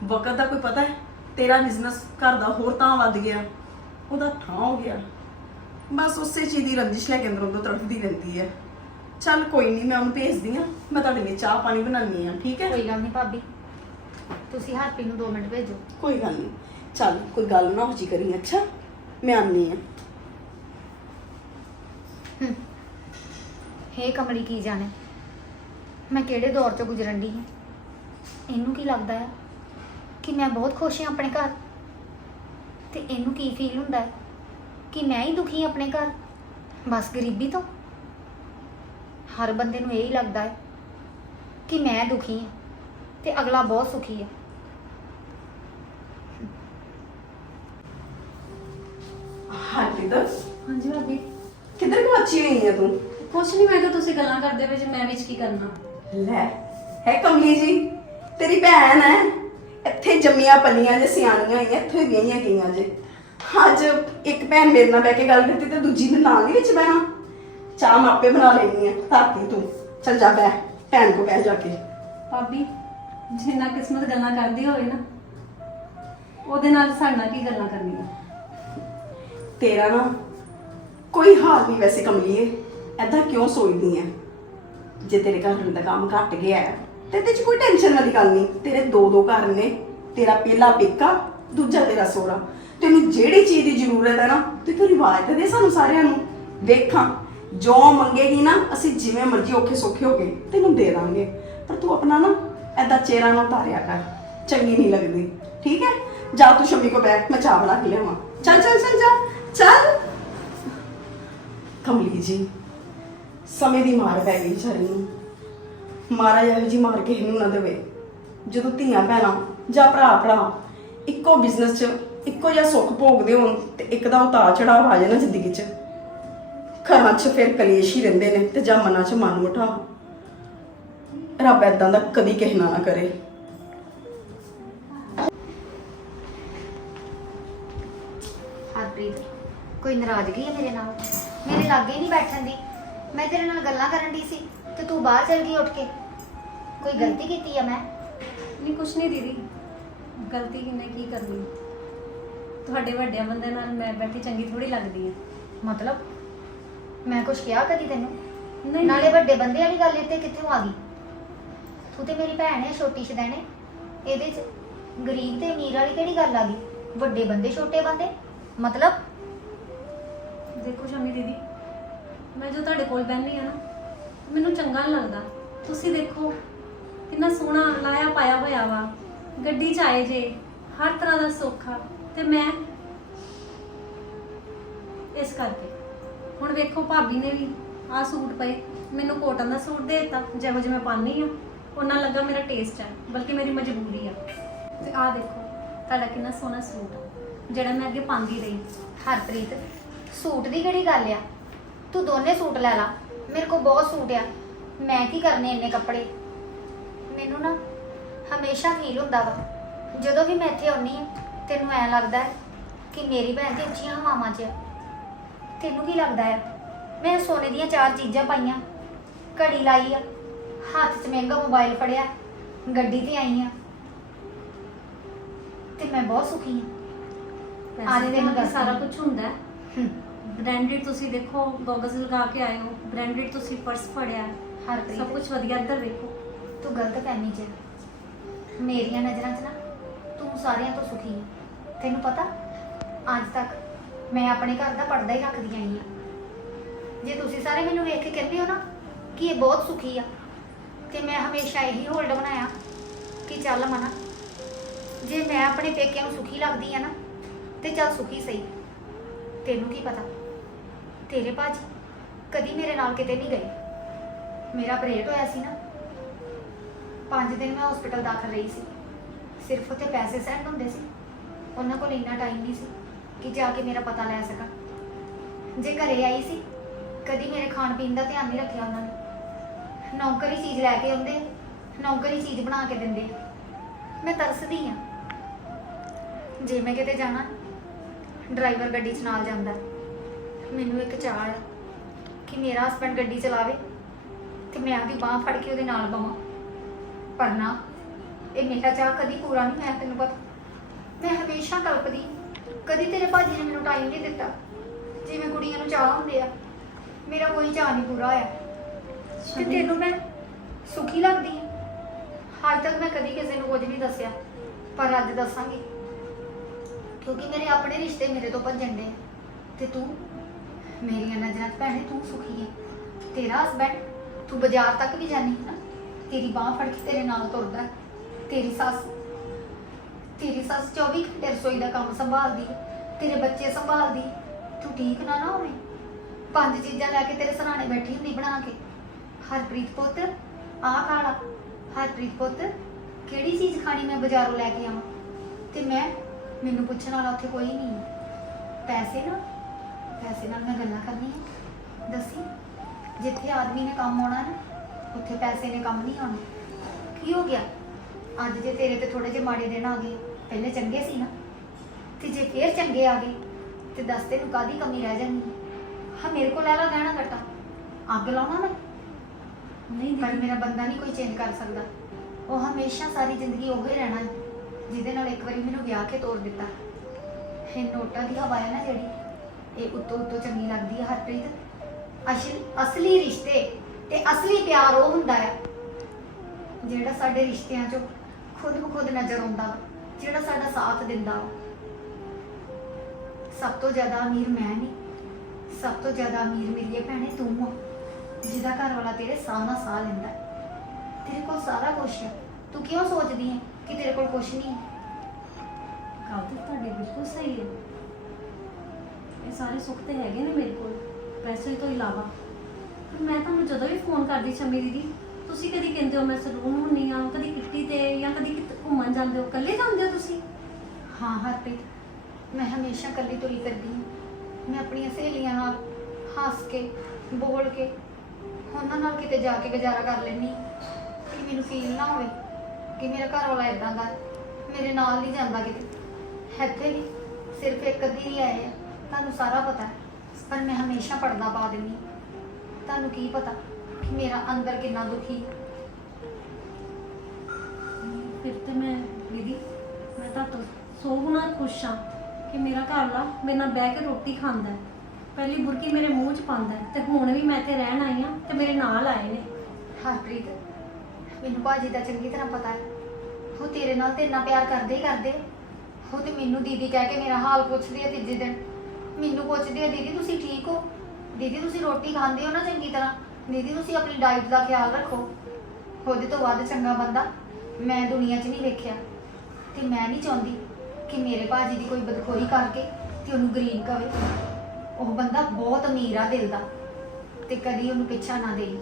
ਵਕਤ ਦਾ ਕੋਈ ਪਤਾ ਹੈ? ਤੇਰਾ ਬਿਜ਼ਨਸ ਘਰ ਦਾ ਹੋਰ ਤਾਂ ਵੱਧ ਗਿਆ। ਉਹਦਾ ਠਾਂ ਹੋ ਗਿਆ। ਬਸ ਉਸੇ ਚੀਜ਼ ਦੀ ਰੰਜਿਸ਼ ਲੈ ਕੇ ਅੰਦਰੋਂ ਤੋਂ ਤੜਫਦੀ ਰਹਿੰਦੀ ਹੈ। ਚੱਲ ਕੋਈ ਨਹੀਂ ਮੈਂ ਉਹਨੂੰ ਭੇਜਦੀ ਆ ਮੈਂ ਤੁਹਾਡੇ ਲਈ ਚਾਹ ਪਾਣੀ ਬਣਾਉਣੀ ਆ ਠੀਕ ਹੈ? ਕੋਈ ਗੱਲ ਨਹੀਂ ਭਾਬੀ। ਤੁਸੀਂ ਹਰਪੀ ਨੂੰ 2 ਮਿੰਟ ਭੇਜੋ। ਕੋਈ ਗੱਲ ਨਹੀਂ ਚੱਲ ਕੋਈ ਗੱਲ ਨਾ ਹੋ ਜੀ ਕਰੀ ਅੱਛਾ? ਮੈਂ ਆਨੀ ਆ ਹੇ ਕਮਲੀ ਕੀ ਜਾਣੇ? ਮੈਂ ਕਿਹੜੇ ਦੌਰ ਚੋਂ ਗੁਜ਼ਰਨ ਦੀ ਹਾਂ? ਇਹਨੂੰ ਕੀ ਲੱਗਦਾ ਹੈ ਕਿ ਮੈਂ ਬਹੁਤ ਖੁਸ਼ ਹਾਂ ਆਪਣੇ ਘਰ। ਤੇ ਇਹਨੂੰ ਕੀ ਫੀਲ ਹੁੰਦਾ ਹੈ? ਕਿ ਮੈਂ ਹੀ ਦੁਖੀ ਹਾਂ ਆਪਣੇ ਘਰ। ਬਸ ਗਰੀਬੀ ਤੋਂ। ਹਰ ਬੰਦੇ ਨੂੰ ਇਹ ਹੀ ਲੱਗਦਾ ਹੈ ਕਿ ਮੈਂ ਦੁਖੀ ਹਾਂ ਤੇ ਅਗਲਾ ਬਹੁਤ ਸੁਖੀ ਹੈ। ਹਰਪ੍ਰੀਤ ਹਾਂਜੀ ਭਾਬੀ। ਕਿੱਧਰ ਗਵਾਚੀ ਹੋਈ ਆ ਤੂੰ? ਕੁਛ ਨਹੀਂ ਮੈਂ ਕਿਹਾ ਤੁਸੀਂ ਗੱਲਾਂ ਕਰਦੇ ਵਿੱਚ ਮੈਂ ਵਿੱਚ ਕੀ ਕਰਨਾ? ਲੈ ਹੈ ਕਮਲੀ ਜੀ। ਤੇਰੀ ਭੈਣ ਹੈ। ਇੱਥੇ ਜੰਮੀਆਂ ਪਲੀਆਂ ਜੇ ਸਿਆਣੀਆਂ ਹੋਈਆਂ ਇੱਥੇ ਵਿਆਹੀਆਂ ਗਈਆਂ ਜੇ। ਅੱਜ ਇੱਕ ਭੈਣ ਮੇਰੇ ਨਾਲ ਬਹਿ ਕੇ ਗੱਲ ਕਰਦੀ ਤੇ ਦੂਜੀ ਨੇ ਨਾਲ ਹੀ ਵਿੱਚ ਬਹਿਣਾ। ਚਾਹ ਮੈਂ ਆਪੇ ਬਣਾ ਲੈਣੀ ਆ ਧਰਤੀ ਤੂੰ। ਚੱਲ ਜਾ ਬਹਿ ਭੈਣ ਕੋ ਬਹਿ ਜਾ ਕੇ। ਭਾਬੀ ਜਿੰਨਾ ਕਿਸਮਤ ਗੱਲਾਂ ਕਰਦੀ ਹੋਵੇ ਨਾ ਉਹਦੇ ਨਾਲ ਸਾਡੇ ਨਾਲ ਕੀ ਗੱਲਾਂ ਕਰਨੀਆਂ? ਤੇਰਾ ਨਾ ਕੋਈ ਹਾਲ ਨਹੀਂ ਵੈਸੇ ਕਮਲੀਏ। ਐਦਾਂ ਕਿਉਂ ਸੋਚਦੀ ਐ? ਜੇ ਤੇਰੇ ਘਰ ਦਾ ਕੰਮ ਘਟ ਗਿਆ ਹੈ, ਤੇ ਇਹਦੇ ਚ ਕੋਈ ਟੈਨਸ਼ਨ ਵਾਲੀ ਗੱਲ ਨਹੀਂ। ਤੇਰੇ ਦੋ ਦੋ ਘਰ ਨੇ, ਤੇਰਾ ਪਹਿਲਾ ਪੇਕਾ, ਦੂਜਾ ਤੇਰਾ ਸੋਹਰਾ। ਤੈਨੂੰ ਜਿਹੜੀ ਚੀਜ਼ ਦੀ ਜ਼ਰੂਰਤ ਹੈ ਨਾ, ਤੇ ਤੂੰ ਰਿਵਾਇਤ ਦੇ ਸਾਨੂੰ ਸਾਰਿਆਂ ਨੂੰ। ਦੇਖਾਂ, ਜੋ ਮੰਗੇਗੀ ਨਾ, ਅਸੀਂ ਜਿਵੇਂ ਮਰਜ਼ੀ ਔਖੇ ਸੌਖੇ ਹੋ ਕੇ ਤੈਨੂੰ ਦੇ ਦਾਂਗੇ। ਪਰ ਤੂੰ ਆਪਣਾ ਨਾ ਐਦਾਂ ਚਿਹਰਾ ਨਾ ਉਤਾਰਿਆ ਕਰ, ਚੰਗੀ ਨਹੀਂ ਲੱਗਦੀ। ਠੀਕ ਹੈ? ਜਾ ਤੂੰ ਸ਼ਮੀ ਕੋ ਬੈਠ, ਮੈਂ ਚਾਹ ਬਣਾ ਕੇ ਲਿਆਵਾਂ। ਚੱਲ ਚੱਲ ਚੱਲ, ਜਾ। ਚੱਲ। ਕਮਲੀ ਜੀ ਸਮੇਂ ਦੀ ਮਾਰ ਪੈ ਗਈ ਵਿਚਾਰੀ ਨੂੰ। ਮਹਾਰਾਜ ਇਹੋ ਜੀ ਮਾਰ ਕਿਸੇ ਨੂੰ ਨਾ ਦੇਵੇ। ਜਦੋਂ ਧੀਆਂ ਭੈਣਾਂ ਜਾਂ ਭਰਾ ਭਰਾ ਇੱਕੋ ਬਿਜ਼ਨਸ 'ਚ ਇੱਕੋ ਜਿਹਾ ਸੁੱਖ ਭੋਗਦੇ ਹੋਣ ਤੇ ਇੱਕ ਦਾ ਉਤਾਰ ਚੜਾਅ ਆ ਜਾਏ ਨਾ ਜ਼ਿੰਦਗੀ 'ਚ, ਘਰਾਂ 'ਚ ਫਿਰ ਕਲੇਸ਼ ਹੀ ਰਹਿੰਦੇ ਨੇ ਤੇ ਜਾਂ ਮਨਾਂ 'ਚ ਮਨ ਉਠਾ ਰੱਬ ਏਦਾਂ ਦਾ ਕਦੀ ਕਿਸੇ ਨਾਲ ਨਾ ਕਰੇ। ਹਰਪ੍ਰੀਤ, ਕੋਈ ਨਾਰਾਜ਼ਗੀ ਹੈ ਮੇਰੇ ਨਾਲ? ਮੇਰੇ ਲਾਗੇ ਨਹੀਂ ਬੈਠਣ ਦੀ। ਮੈਂ ਤੇਰੇ ਨਾਲ ਗੱਲਾਂ ਕਰਨ ਦੀ ਸੀ ਤੇ ਤੂੰ ਬਾਹਰ ਚਲ ਗਈ ਉੱਠ ਕੇ। ਕੋਈ ਗਲਤੀ ਕੀਤੀ ਆ ਮੈਂ? ਨਹੀਂ ਕੁਛ ਨਹੀਂ ਦੀਦੀ। ਗਲਤੀ ਕਿਨੇ ਕੀ ਕਰਨੀ? ਤੁਹਾਡੇ ਵੱਡਿਆਂ ਬੰਦੇ ਨਾਲ ਮੈਂ ਬੈਠੀ ਚੰਗੀ ਥੋੜੀ ਲੱਗਦੀ ਹੈ। ਮਤਲਬ? ਮੈਂ ਕੁਝ ਕਿਹਾ ਕਦੀ ਤੈਨੂੰ? ਨਹੀਂ ਨਾਲੇ ਵੱਡੇ ਬੰਦੇ ਵਾਲੀ ਗੱਲ ਇੱਥੇ ਕਿੱਥੋਂ ਆ ਗਈ? ਤੂੰ ਤੇ ਮੇਰੀ ਭੈਣ ਹੈ ਛੋਟੀ ਸ਼ਦੈਣੇ। ਇਹਦੇ ਚ ਗਰੀਬ ਤੇ ਅਮੀਰ ਵਾਲੀ ਕਿਹੜੀ ਗੱਲ ਆ ਗਈ? ਵੱਡੇ ਬੰਦੇ ਛੋਟੇ ਬੰਦੇ? ਮਤਲਬ? ਦੇਖੋ ਸ਼ਮੀ ਦੀਦੀ ਮੈਂ ਜੋ ਤੁਹਾਡੇ ਕੋਲ ਬੈਠੀ ਆ ਨਾ ਮੈਨੂੰ ਚੰਗਾ ਨਹੀਂ ਲੱਗਦਾ। ਤੁਸੀਂ ਦੇਖੋ ਕਿੰਨਾ ਸੋਹਣਾ ਲਾਇਆ ਪਾਇਆ ਹੋਇਆ ਵਾ। ਗੱਡੀ 'ਚ ਆਏ ਜੇ, ਹਰ ਤਰ੍ਹਾਂ ਦਾ ਸੁੱਖ ਆ। ਤੇ ਮੈਂ ਇਸ ਕਰਕੇ, ਹੁਣ ਵੇਖੋ ਭਾਬੀ ਨੇ ਵੀ ਆਹ ਸੂਟ ਪਏ। ਮੈਨੂੰ ਕੋਟਨ ਦਾ ਸੂਟ ਦੇ ਦਿੱਤਾ, ਜਿਹੋ ਜਿਹਾ ਮੈਂ ਪਾਉਂਦੀ ਆ ਉਹਨਾਂ ਲੱਗਾ ਮੇਰਾ ਟੇਸਟ ਹੈ ਬਲਕਿ ਮੇਰੀ ਮਜਬੂਰੀ ਆ। ਤੇ ਆਹ ਦੇਖੋ, ਤੁਹਾਡਾ ਕਿੰਨਾ ਸੋਹਣਾ ਸੂਟ ਆ। ਜਿਹੜਾ ਮੈਂ ਅੱਗੇ ਪਾਉਂਦੀ ਰਹੀ। ਹਰਪ੍ਰੀਤ, ਸੂਟ ਦੀ ਕਿਹੜੀ ਗੱਲ ਆ? ਤੂੰ ਦੋਨੇ ਸੂਟ ਲੈ ਲਾ। ਮੇਰੇ ਕੋਲ ਬਹੁਤ ਸੂਟ ਆ। ਮੈਂ ਕੀ ਕਰਨੇ ਇੰਨੇ ਕੱਪੜੇ? ਮੈਨੂੰ ਨਾ ਹਮੇਸ਼ਾ ਫੀਲ ਹੁੰਦਾ ਵਾ। ਜਦੋਂ ਵੀ ਮੈਂ ਇੱਥੇ ਆਉਣੀ ਆ ਤੈਨੂੰ ਐ ਲੱਗਦਾ ਹੈ ਕਿ ਮੇਰੀ ਭੈਣ ਤੇ ਉੱਚੀਆਂ ਹਵਾਵਾਂ 'ਚ ਆ। ਤੈਨੂੰ ਕੀ ਲੱਗਦਾ ਆ ਮੈਂ ਸੋਨੇ ਦੀਆਂ ਚਾਰ ਚੀਜ਼ਾਂ ਪਾਈਆਂ। ਘੜੀ ਲਾਈ ਆ ਹੱਥ 'ਚ ਮਹਿੰਗਾ ਮੋਬਾਈਲ ਫੜਿਆ ਗੱਡੀ ਤੇ ਆਈ ਆ। ਤੇ ਮੈਂ ਬਹੁਤ ਸੁਖੀ ਆ ਅੱਜ ਦੇ ਦੱਸਦੀ ਸਾਰਾ ਹਾਂ। ਕੁਝ ਹੁੰਦਾ ਹੈ। ਹੂੰ। ਬ੍ਰਾਂਡਡ ਤੁਸੀਂ ਦੇਖੋ ਗੋਗਲਸ ਲਗਾ ਕੇ ਆਏ ਹੋ। ਬ੍ਰਾਂਡਡ ਤੁਸੀਂ ਪਰਸ ਫੜਿਆ। ਹੈ। ਹਰਪ੍ਰੀਤ। ਸਭ ਕੁਝ ਵਧੀਆ ਇੱਧਰ ਵੇਖੋ। ਤੂੰ ਗਲਤ ਫਹਿਮੀ ਚ ਮੇਰੀਆਂ ਨਜ਼ਰਾਂ 'ਚ ਨਾ ਤੂੰ ਸਾਰਿਆਂ ਤੋਂ ਸੁਖੀ ਹੈ ਤੈਨੂੰ ਪਤਾ, ਅੱਜ ਤੱਕ ਮੈਂ ਆਪਣੇ ਘਰ ਦਾ ਪਰਦਾ ਹੀ ਰੱਖਦੀ ਆਈ ਹਾਂ ਜੇ ਤੁਸੀਂ ਸਾਰੇ ਮੈਨੂੰ ਵੇਖ ਕੇ ਕਹਿੰਦੇ ਹੋ ਨਾ ਕਿ ਇਹ ਬਹੁਤ ਸੁਖੀ ਆ, ਤੇ ਮੈਂ ਹਮੇਸ਼ਾ ਇਹੀ ਹੋਲਡ ਬਣਾਇਆ ਕਿ ਚੱਲ ਮਨਾ। ਜੇ ਮੈਂ ਆਪਣੇ ਪੇਕਿਆਂ ਨੂੰ ਸੁਖੀ ਲੱਗਦੀ ਆ ਨਾ, ਤੇ ਚੱਲ ਸੁਖੀ ਸਹੀ। ਤੈਨੂੰ ਕੀ ਪਤਾ? ਤੇਰੇ ਭਾਜੀ ਕਦੀ ਮੇਰੇ ਨਾਲ ਕਿਤੇ ਨਹੀਂ ਗਏ। ਮੇਰਾ ਆਪਰੇਟ ਹੋਇਆ ਸੀ ਨਾ ਪੰਜ ਦਿਨ ਮੈਂ ਹਸਪੀਟਲ ਦਾਖਲ ਰਹੀ ਸੀ। ਸਿਰਫ ਉੱਥੇ ਪੈਸੇ ਸੈਂਡ ਹੁੰਦੇ ਸੀ। ਉਹਨਾਂ ਕੋਲ ਇੰਨਾ ਟਾਈਮ ਨਹੀਂ ਸੀ ਕਿ ਜਾ ਕੇ ਮੇਰਾ ਪਤਾ ਲੈ ਸਕਾਂ। ਜੇ ਘਰੇ ਆਈ ਸੀ, ਕਦੀ ਮੇਰੇ ਖਾਣ ਪੀਣ ਦਾ ਧਿਆਨ ਨਹੀਂ ਰੱਖਿਆ ਉਹਨਾਂ ਨੇ। ਨੌਕਰੀ ਚੀਜ਼ ਲੈ ਕੇ ਆਉਂਦੇ ਨੌਕਰੀ ਚੀਜ਼ ਬਣਾ ਕੇ ਦਿੰਦੇ ਮੈਂ ਤਰਸਦੀ ਆ ਜੇ ਮੈਂ ਕਿਤੇ ਜਾਣਾ ਡਰਾਈਵਰ ਗੱਡੀ 'ਚ ਨਾਲ ਜਾਂਦਾ। ਮੈਨੂੰ ਇੱਕ ਚਾਹ ਆ ਕਿ ਮੇਰਾ ਹਸਬੰਡ ਗੱਡੀ ਚਲਾਵੇ ਤੇ ਮੈਂ ਆਪਦੀ ਬਾਹ ਫੜ ਕੇ ਉਹਦੇ ਨਾਲ ਬਵਾਂ। ਪਰ ਨਾ ਇਹ ਮੇਰਾ ਚਾਹ ਕਦੀ ਪੂਰਾ ਨਹੀਂ ਹੋਇਆ ਤੈਨੂੰ ਪਤਾ। ਮੈਂ ਹਮੇਸ਼ਾ ਕਲਪਦੀ ਕਦੀ ਤੇਰੇ ਭਾਜੀ ਨੇ ਮੈਨੂੰ ਟਾਈਮ ਨਹੀਂ ਦਿੱਤਾ। ਜਿਵੇਂ ਕੁੜੀਆਂ ਨੂੰ ਚਾਹ ਹੁੰਦੇ ਆ। ਮੇਰਾ ਕੋਈ ਚਾਹ ਨਹੀਂ ਪੂਰਾ ਹੋਇਆ। ਤੇ ਤੈਨੂੰ ਮੈਂ ਸੁਖੀ ਲੱਗਦੀ ਹਾਂ ਅੱਜ ਤੱਕ ਮੈਂ ਕਦੀ ਕਿਸੇ ਨੂੰ ਕੁਝ ਨਹੀਂ ਦੱਸਿਆ। ਪਰ ਅੱਜ ਦੱਸਾਂਗੀ। ਕਿਉਂਕਿ ਮੇਰੇ ਆਪਣੇ ਰਿਸ਼ਤੇ ਮੇਰੇ ਤੋਂ ਭੱਜਣ ਦੇ ਤੇ ਤੂੰ ਮੇਰੀਆਂ ਨਜ਼ਰਾਂ 'ਚ ਭੈਣੇ ਤੂੰ ਸੁਖੀ ਹੈ ਤੇਰਾ ਹਸਬੈਂਡ ਤੂੰ ਬਾਜ਼ਾਰ ਤੱਕ ਵੀ ਜਾਨੀ ਹੈ ਨਾ। ਤੇਰੀ ਬਾਹ ਫੜ ਕੇ ਤੇਰੇ ਨਾਲ ਤੁਰਦਾ ਹੈ। ਤੇਰੀ ਸੱਸ ਤੇਰੀ ਸੱਸ 24 ਘੰਟੇ ਰਸੋਈ ਦਾ ਕੰਮ ਸੰਭਾਲਦੀ ਹੈ, ਤੇਰੇ ਬੱਚੇ ਸੰਭਾਲਦੀ। ਤੂੰ ਠੀਕ ਨਾ ਨਾ ਹੋਵੇਂ? ਪੰਜ ਚੀਜ਼ਾਂ ਲੈ ਕੇ ਤੇਰੇ ਸਰਾਣੇ ਬੈਠੀ ਹੁੰਦੀ ਬਣਾ ਕੇ। ਹਰਪ੍ਰੀਤ ਪੁੱਤ ਆਹ ਖਾਣਾ ਹਰਪ੍ਰੀਤ ਪੁੱਤ ਕਿਹੜੀ ਚੀਜ਼ ਖਾਣੀ ਮੈਂ ਬਾਜ਼ਾਰੋਂ ਲੈ ਕੇ ਆਵਾਂ? ਤੇ ਮੈਂ ਮੈਨੂੰ ਪੁੱਛਣ ਵਾਲਾ ਉੱਥੇ ਕੋਈ ਨਹੀਂ। ਹੈ। ਪੈਸੇ ਨਾ ਪੈਸੇ ਨਾਲ ਮੈਂ ਗੱਲਾਂ ਕਰਨੀਆਂ। ਦੱਸੀ ਜਿੱਥੇ ਆਦਮੀ ਨੇ ਕੰਮ ਆਉਣਾ ਨਾ ਉੱਥੇ ਪੈਸੇ ਨੇ ਕੰਮ ਨਹੀਂ ਆਉਣਾ। ਕੀ ਹੋ ਗਿਆ? ਅੱਜ ਜੇ ਤੇਰੇ ਤੇ ਥੋੜੇ ਜਿਹੇ ਮਾੜੇ ਦਿਨ ਆ ਗਏ ਪਹਿਲੇ ਚੰਗੇ ਸੀ ਨਾ? ਤੇ ਜੇ ਫੇਰ ਚੰਗੇ ਆ ਗਏ ਤੇ ਦੱਸ ਤੈਨੂੰ ਕਾਦੀ ਕਮੀ ਰਹਿ ਜਾਣੀ ਹੈ? ਮੇਰੇ ਕੋਲ ਲੈ ਲਾ ਗਹਿਣਾ ਘਟਾ ਅੱਗ ਲਾਉਣਾ ਮੈਂ? ਨਹੀਂ ਪਰ ਮੇਰਾ ਬੰਦਾ ਨਹੀਂ ਕੋਈ ਚੇਂਜ ਕਰ ਸਕਦਾ। ਉਹ ਹਮੇਸ਼ਾ ਸਾਰੀ ਜ਼ਿੰਦਗੀ ਉਹੋ ਹੀ ਰਹਿਣਾ ਜਿਹਦੇ ਨਾਲ ਇੱਕ ਵਾਰੀ ਮੈਨੂੰ ਵਿਆਹ ਕੇ ਤੋਰ ਦਿੱਤਾ। ਇਹ ਨੋਟਾਂ ਦੀ ਹਵਾ ਹੈ ਨਾ ਜਿਹੜੀ ਇਹ ਉੱਤੋਂ ਉੱਤੋਂ ਚੰਗੀ ਲੱਗਦੀ ਹੈ ਹਰਪ੍ਰੀਤ। ਅਸਲ ਅਸਲੀ ਰਿਸ਼ਤੇ। ਤੇ ਅਸਲੀ ਪਿਆਰ ਉਹ ਹੁੰਦਾ ਆ ਜਿਹੜਾ ਸਾਡੇ ਰਿਸ਼ਤਿਆਂ 'ਚੋਂ ਖੁਦ ਬਖੁਦ ਨਜ਼ਰ ਆਉਂਦਾ ਵਾ, ਜਿਹੜਾ ਸਾਡਾ ਸਾਥ ਦਿੰਦਾ ਵਾ। ਸਭ ਤੋਂ ਜ਼ਿਆਦਾ ਅਮੀਰ ਮੈਂ ਨਹੀਂ ਸਭ ਤੋਂ ਜ਼ਿਆਦਾ ਅਮੀਰ ਮੇਰੀ ਭੈਣੇ ਤੂੰ ਆ ਜਿਹਦਾ ਘਰ ਵਾਲਾ ਤੇਰੇ ਸਾਹ ਨਾਲ ਸਾਹ ਲੈਂਦਾ ਹੈ। ਤੇਰੇ ਕੋਲ ਸਾਰਾ ਕੁਝ ਹੈ ਤੂੰ ਕਿਉਂ ਸੋਚਦੀ ਹੈ ਕਿ ਤੇਰੇ ਕੋਲ ਕੁਝ ਨਹੀਂ ਹੈ ਗੱਲ ਤਾਂ ਤੁਹਾਡੀ ਬਿਲਕੁਲ ਸਹੀ ਹੈ ਇਹ ਸਾਰੇ ਸੁੱਖ ਤੇ ਹੈਗੇ ਨੇ ਮੇਰੇ ਕੋਲ ਪੈਸੇ ਤੋਂ ਇਲਾਵਾ ਪਰ ਮੈਂ ਤੁਹਾਨੂੰ ਜਦੋਂ ਵੀ ਫੋਨ ਕਰਦੀ ਸ਼ਮੀ ਦੀਦੀ ਤੁਸੀਂ ਕਦੀ ਕਹਿੰਦੇ ਹੋ ਮੈਂ ਸਲੂਨ ਹੁੰਨੀ ਆ ਕਦੀ ਕਿੱਟੀ ਤੇ ਜਾਂ ਕਦੀ ਕਿਤੇ ਘੁੰਮਣ ਜਾਂਦੇ ਹੋ ਇਕੱਲੇ ਜਾਂਦੇ ਹੋ ਤੁਸੀਂ? ਹਾਂ ਹਰਪ੍ਰੀਤ ਮੈਂ ਹਮੇਸ਼ਾ ਇਕੱਲੀ ਤੁਰੀ ਫਿਰਦੀ ਹਾਂ। ਮੈਂ ਆਪਣੀਆਂ ਸਹੇਲੀਆਂ ਨਾਲ ਹੱਸ ਕੇ ਬੋਲ ਕੇ ਉਹਨਾਂ ਨਾਲ ਕਿਤੇ ਜਾ ਕੇ ਗੁਜ਼ਾਰਾ ਕਰ ਲੈਂਦੀ ਕਿ ਮੈਨੂੰ ਫੀਲ ਨਾ ਹੋਵੇ ਕਿ ਮੇਰਾ ਘਰ ਵਾਲਾ ਇਦਾਂ ਦਾ ਹੈ, ਮੇਰੇ ਨਾਲ ਨਹੀਂ ਜਾਂਦਾ ਕਿਤੇ। ਇੱਥੇ ਵੀ ਸਿਰਫ ਇੱਕ ਅੱਧੀ ਹੀ ਆਏ ਆ ਤੁਹਾਨੂੰ ਸਾਰਾ ਪਤਾ ਹੈ ਪਰ ਮੈਂ ਹਮੇਸ਼ਾ ਪਰਦਾ ਪਾ ਦਿੰਦੀ ਹਾਂ। ਤੁਹਾਨੂੰ ਕੀ ਪਤਾ ਕਿ ਮੇਰਾ ਅੰਦਰ ਕਿੰਨਾ ਦੁਖੀ ਹੈ? ਫਿਰ ਤੇ ਮੈਂ ਦੀਦੀ ਮੈਂ ਤਾਂ ਤੋਂ ਸੌ ਗੁਣਾ ਖੁਸ਼ ਹਾਂ ਕਿ ਮੇਰਾ ਘਰ ਵਾਲਾ ਮੇਰੇ ਨਾਲ ਬਹਿ ਕੇ ਰੋਟੀ ਖਾਂਦਾ ਹੈ। ਪਹਿਲੀ ਬੁਰਕੀ ਮੇਰੇ ਮੂੰਹ 'ਚ ਪਾਉਂਦਾ ਹੈ ਤੇ ਹੁਣ ਵੀ ਮੈਂ ਇੱਥੇ ਰਹਿਣ ਆਈ ਹਾਂ ਤੇ ਮੇਰੇ ਨਾਲ ਆਏ ਨੇ। ਹਰਪ੍ਰੀਤ ਮੈਨੂੰ ਭਾਜੀ ਦਾ ਚੰਗੀ ਤਰ੍ਹਾਂ ਪਤਾ ਹੈ। ਉਹ ਤੇਰੇ ਨਾਲ ਤੇ ਇੰਨਾ ਪਿਆਰ ਕਰਦੇ ਹੀ ਕਰਦੇ ਆ। ਉਹ ਤੇ ਮੈਨੂੰ ਦੀਦੀ ਕਹਿ ਕੇ ਮੇਰਾ ਹਾਲ ਪੁੱਛਦੇ ਆ ਤੀਜੇ ਦਿਨ। ਮੈਨੂੰ ਪੁੱਛਦੇ ਆ ਦੀਦੀ ਤੁਸੀਂ ਠੀਕ ਹੋ? ਦੀਦੀ ਤੁਸੀਂ ਰੋਟੀ ਖਾਂਦੇ ਹੋ ਨਾ ਚੰਗੀ ਤਰ੍ਹਾਂ, ਦੀਦੀ ਤੁਸੀਂ ਆਪਣੀ ਡਾਈਟ ਦਾ ਖਿਆਲ ਰੱਖੋ। ਉਹਦੇ ਤੋਂ ਵੱਧ ਚੰਗਾ ਬੰਦਾ ਮੈਂ ਦੁਨੀਆ 'ਚ ਨਹੀਂ ਵੇਖਿਆ। ਤੇ ਮੈਂ ਨਹੀਂ ਚਾਹੁੰਦੀ ਕਿ ਮੇਰੇ ਭਾਜੀ ਦੀ ਕੋਈ ਬਦਖੋਈ ਕਰਕੇ ਤੇ ਉਹਨੂੰ ਗਰੀਬ ਕਵੇ। ਉਹ ਬੰਦਾ ਬਹੁਤ ਅਮੀਰ ਆ ਦਿਲ ਦਾ ਤੇ ਕਦੀ ਉਹਨੂੰ ਪਿੱਛਾ ਨਾ ਦੇਈ।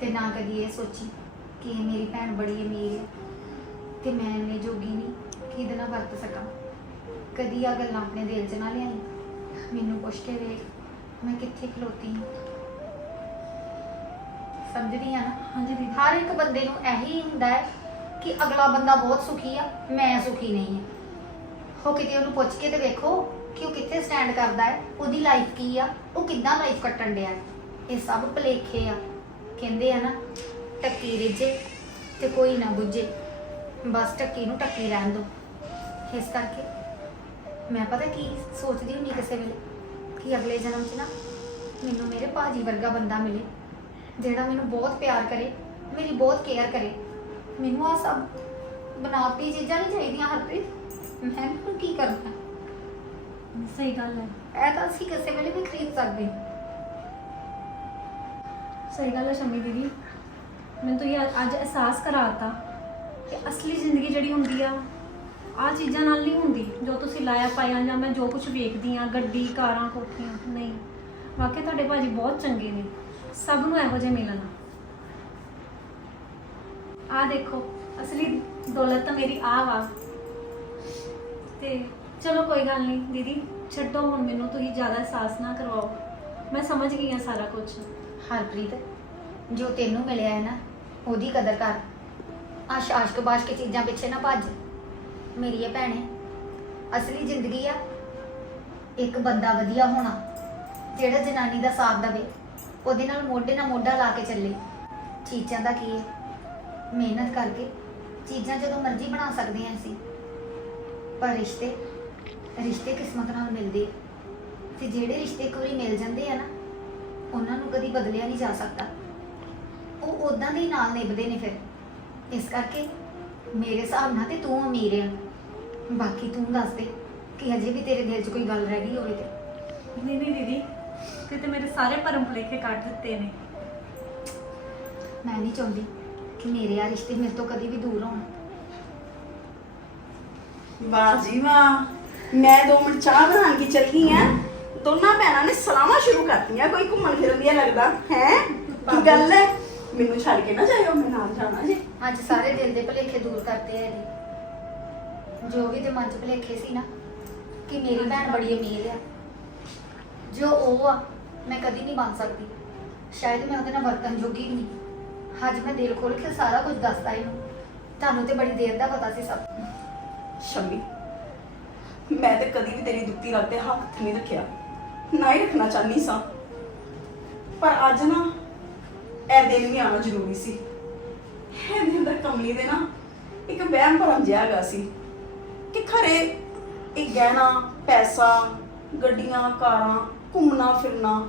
ਤੇ ਨਾ ਕਦੀ ਇਹ ਸੋਚੀ ਕਿ ਇਹ ਮੇਰੀ ਭੈਣ ਬੜੀ ਅਮੀਰ ਹੈ। ਤੇ ਮੈਂ ਇੰਨੇ ਜੋਗੀ ਨਹੀਂ ਕਿ ਇਹਦੇ ਨਾਲ ਵਰਤ ਸਕਾਂ। ਕਦੀ ਆ ਗੱਲਾਂ ਆਪਣੇ ਦਿਲ 'ਚ ਨਾ ਲਿਆਈ। ਮੈਨੂੰ ਪੁੱਛ ਕੇ ਵੇਖ ਮੈਂ ਕਿੱਥੇ ਖਲੋਤੀ? ਹਾਂ ਸਮਝਦੀ ਆ ਨਾ? ਹਾਂਜੀ ਦੀਦੀ। ਹਰ ਇੱਕ ਬੰਦੇ ਨੂੰ ਇਹੀ ਹੁੰਦਾ ਹੈ ਕਿ ਅਗਲਾ ਬੰਦਾ ਬਹੁਤ ਸੁਖੀ ਆ ਮੈਂ ਸੁਖੀ ਨਹੀਂ ਹਾਂ ਉਹ ਕਿਤੇ ਉਹਨੂੰ ਪੁੱਛ ਕੇ ਤੇ ਵੇਖੋ ਕਿ ਉਹ ਕਿੱਥੇ ਸਟੈਂਡ ਕਰਦਾ ਹੈ ਉਹਦੀ ਲਾਈਫ ਕੀ ਆ ਉਹ ਕਿੱਦਾਂ ਲਾਈਫ ਕੱਟਣ ਡਿਆ ਹੈ। ਇਹ ਸਭ ਭਲੇਖੇ ਆ। ਕਹਿੰਦੇ ਆ ਨਾ ਟੱਕੀ ਰਿੱਝੇ ਤੇ ਕੋਈ ਨਾ ਬੁੱਝੇ। ਬਸ ਟੱਕੀ ਨੂੰ ਟੱਕੀ ਰਹਿਣ ਦੋ ਇਸ ਕਰਕੇ ਮੈਂ ਪਤਾ ਕੀ ਸੋਚਦੀ ਹੁੰਦੀ ਕਿਸੇ ਵੇਲੇ ਕਿ ਅਗਲੇ ਜਨਮ 'ਚ ਨਾ ਮੈਨੂੰ ਮੇਰੇ ਭਾਜੀ ਵਰਗਾ ਬੰਦਾ ਮਿਲੇ ਜਿਹੜਾ ਮੈਨੂੰ ਬਹੁਤ ਪਿਆਰ ਕਰੇ ਮੇਰੀ ਬਹੁਤ ਕੇਅਰ ਕਰੇ। ਮੈਨੂੰ ਆ ਸਭ ਬਣਾਵਟੀ ਚੀਜ਼ਾਂ ਨਹੀਂ ਚਾਹੀਦੀਆਂ ਹਰਪ੍ਰੀਤ। ਮੈਂ ਹੁਣ ਕੀ ਕਰਨਾ ਸਹੀ ਗੱਲ ਹੈ। ਇਹ ਤਾਂ ਅਸੀਂ ਕਿਸੇ ਵੇਲੇ ਵੀ ਖਰੀਦ ਸਕਦੇ ਹਾਂ। ਸਹੀ ਗੱਲ ਹੈ ਸ਼ਮੀ ਦੀਦੀ। ਮੈਨੂੰ ਤਾਂ ਇਹ ਅੱਜ ਅਹਿਸਾਸ ਕਰਾਤਾ ਕਿ ਅਸਲੀ ਜ਼ਿੰਦਗੀ ਜਿਹੜੀ ਹੁੰਦੀ ਆ ਆ ਚੀਜ਼ਾਂ ਨਾਲ ਨਹੀਂ ਹੁੰਦੀ, ਜੋ ਤੁਸੀਂ ਲਾਇਆ ਪਾਇਆ ਜਾਂ ਮੈਂ ਜੋ ਕੁਝ ਵੇਖਦੀ ਆ ਗੱਡੀ, ਕਾਰਾਂ, ਕੋਠੀਆਂ, ਨਹੀਂ। ਵਾਕਿਆ ਤੁਹਾਡੇ ਭਾਜੀ ਬਹੁਤ ਚੰਗੇ ਨੇ। ਸਭ ਨੂੰ ਇਹੋ ਜਿਹੇ ਮਿਲਣ। ਆ ਦੇਖੋ, ਅਸਲੀ ਦੌਲਤ ਤਾਂ ਮੇਰੀ ਆ ਵਾ। ਤੇ ਚਲੋ ਕੋਈ ਗੱਲ ਨਹੀਂ, ਦੀਦੀ, ਛੱਡੋ ਹੁਣ ਮੈਨੂੰ, ਤੁਸੀਂ ਜ਼ਿਆਦਾ ਅਹਿਸਾਸ ਨਾ ਕਰਵਾਓ। ਮੈਂ ਸਮਝ ਗਈ ਆ ਸਾਰਾ ਕੁਝ ਹਰਪ੍ਰੀਤ, ਜੋ ਤੈਨੂੰ ਮਿਲਿਆ ਹੈ ਨਾ, ਉਹਦੀ ਕਦਰ ਕਰ। ਆਸ਼ ਆਸ਼ਕ ਬਾਸ਼ਕ ਚੀਜ਼ਾਂ ਪਿੱਛੇ ਨਾ ਭੱਜ। ਮੇਰੀ ਇਹ ਭੈਣੇ, ਅਸਲੀ ਜ਼ਿੰਦਗੀ ਆ, ਇੱਕ ਬੰਦਾ ਵਧੀਆ ਹੋਣਾ, ਜਿਹੜਾ ਜਨਾਨੀ ਦਾ ਸਾਥ ਦੇਵੇ, ਉਹਦੇ ਨਾਲ ਮੋਢੇ ਨਾਲ ਮੋਢਾ ਲਾ ਕੇ ਚੱਲੇ। ਚੀਜ਼ਾਂ ਦਾ ਕੀ ਹੈ? ਮਿਹਨਤ ਕਰਕੇ ਚੀਜ਼ਾਂ ਜਦੋਂ ਮਰਜ਼ੀ ਬਣਾ ਸਕਦੇ ਹਾਂ ਅਸੀਂ। ਪਰ ਰਿਸ਼ਤੇ ਰਿਸ਼ਤੇ ਕਿਸਮਤ ਨਾਲ ਮਿਲਦੇ ਆ। ਤੇ ਜਿਹੜੇ ਰਿਸ਼ਤੇ ਇੱਕ ਵਾਰੀ ਮਿਲ ਜਾਂਦੇ ਆ ਨਾ, ਉਹਨਾਂ ਨੂੰ ਕਦੀ ਬਦਲਿਆ ਨਹੀਂ ਜਾ ਸਕਦਾ। ਉਹ ਉਦਾਂ ਦੇ ਹੀ ਨਾਲ ਨਿਭਦੇ ਨੇ ਫਿਰ। ਇਸ ਕਰਕੇ ਮੇਰੇ ਹਿਸਾਬ ਨਾਲ ਤੇ ਤੂੰ ਅਮੀਰ ਆ। ਬਾਕੀ ਤੂੰ ਦੱਸ ਦੇ ਕਿ ਅਜੇ ਵੀ ਤੇਰੇ ਦਿਲ 'ਚ ਕੋਈ ਗੱਲ ਰਹਿ ਗਈ ਹੋਵੇ ਤੇ। ਨਹੀਂ ਨਹੀਂ ਦੀਦੀ ਤੇ ਤੇ ਮੇਰੇ ਸਾਰੇ ਭਰਮ ਭੁਲੇਖੇ ਕੱਢ ਦਿੱਤੇ ਨੇ। ਮੈਂ ਨਹੀਂ ਚਾਹੁੰਦੀ ਕਿ ਮੇਰੇ ਆ ਰਿਸ਼ਤੇ ਮੇਰੇ ਤੋਂ ਕਦੀ ਵੀ ਦੂਰ ਹੋਣ। ਵਾਹ ਜੀ ਵਾਹ। ਮੈਂ ਦੋ ਮਿੰਟ ਚਾਹ ਬਣਾਉਣ ਕੀ ਚੱਲ ਗਈ ਆ। ਦੋਨਾਂ ਭੈਣਾਂ ਨੇ ਸਲਾਮਾਂ ਸ਼ੁਰੂ ਕਰਤੀਆਂ ਕੋਈ ਘੁੰਮਣ ਫਿਰਨ ਦੀ ਲੱਗਦਾ। ਹੈ? ਕੀ ਗੱਲ ਹੈ ਮੈਨੂੰ ਛੱਡ ਕੇ ਨਾ ਜਾਇਓ ਮੈਂ ਨਾਲ ਜਾਣਾ ਜੀ। ਅੱਜ ਸਾਰੇ ਦਿਲ ਦੇ ਭੁਲੇਖੇ ਦੂਰ ਕਰਤੇ ਆ ਇਹਦੇ। ਜੋ ਵੀ ਤੇ ਮਨ 'ਚ ਭੁਲੇਖੇ ਸੀ ਨਾ, ਕਿ ਮੇਰੀ ਭੈਣ ਬੜੀ ਅਮੀਰ ਆ। ਜੋ ਉਹ ਆ, ਮੈਂ ਕਦੀ ਨਹੀਂ ਬਣ ਸਕਦੀ। ਸ਼ਾਇਦ ਮੈਂ ਉਹਦੇ ਨਾਲ ਵਰਤਨ ਜੋਗੀ ਵੀ ਨਹੀਂ। ਅੱਜ ਮੈਂ ਦਿਲ ਖੋਲ ਕੇ ਸਾਰਾ ਕੁਝ ਦੱਸਦਾ ਇਹਨੂੰ। ਤੁਹਾਨੂੰ ਤੇ ਬੜੀ ਦੇਰ ਦਾ ਪਤਾ ਸੀ ਸਭ। ਸ਼ੰਮੀ, ਮੈਂ ਤੇ ਕਦੀ ਵੀ ਤੇਰੀ ਦੁੱਤੀ ਰੱਖ ਤੇ ਹੱਥ ਨਹੀਂ ਰੱਖਿਆ। ਨਾ ਹੀ ਰੱਖਣਾ ਚਾਹਨੀ ਸਾਂ। ਪਰ ਅੱਜ ਨਾ, ਇਹ ਦਿਨ ਵੀ ਆਉਣਾ ਜ਼ਰੂਰੀ ਸੀ। ਇਹ ਦਿਨ ਦਾ ਕਮਲੀ ਦੇ ਨਾ ਇੱਕ ਵਹਿਮ ਭਰਮ ਜਿਹਾ ਹੈਗਾ ਸੀ। ਕਿ ਖਰੇ ਇਹ ਗਹਿਣਾ, ਪੈਸਾ, ਗੱਡੀਆਂ, ਕਾਰਾਂ, ਘੁੰਮਣਾ, ਫਿਰਨਾ,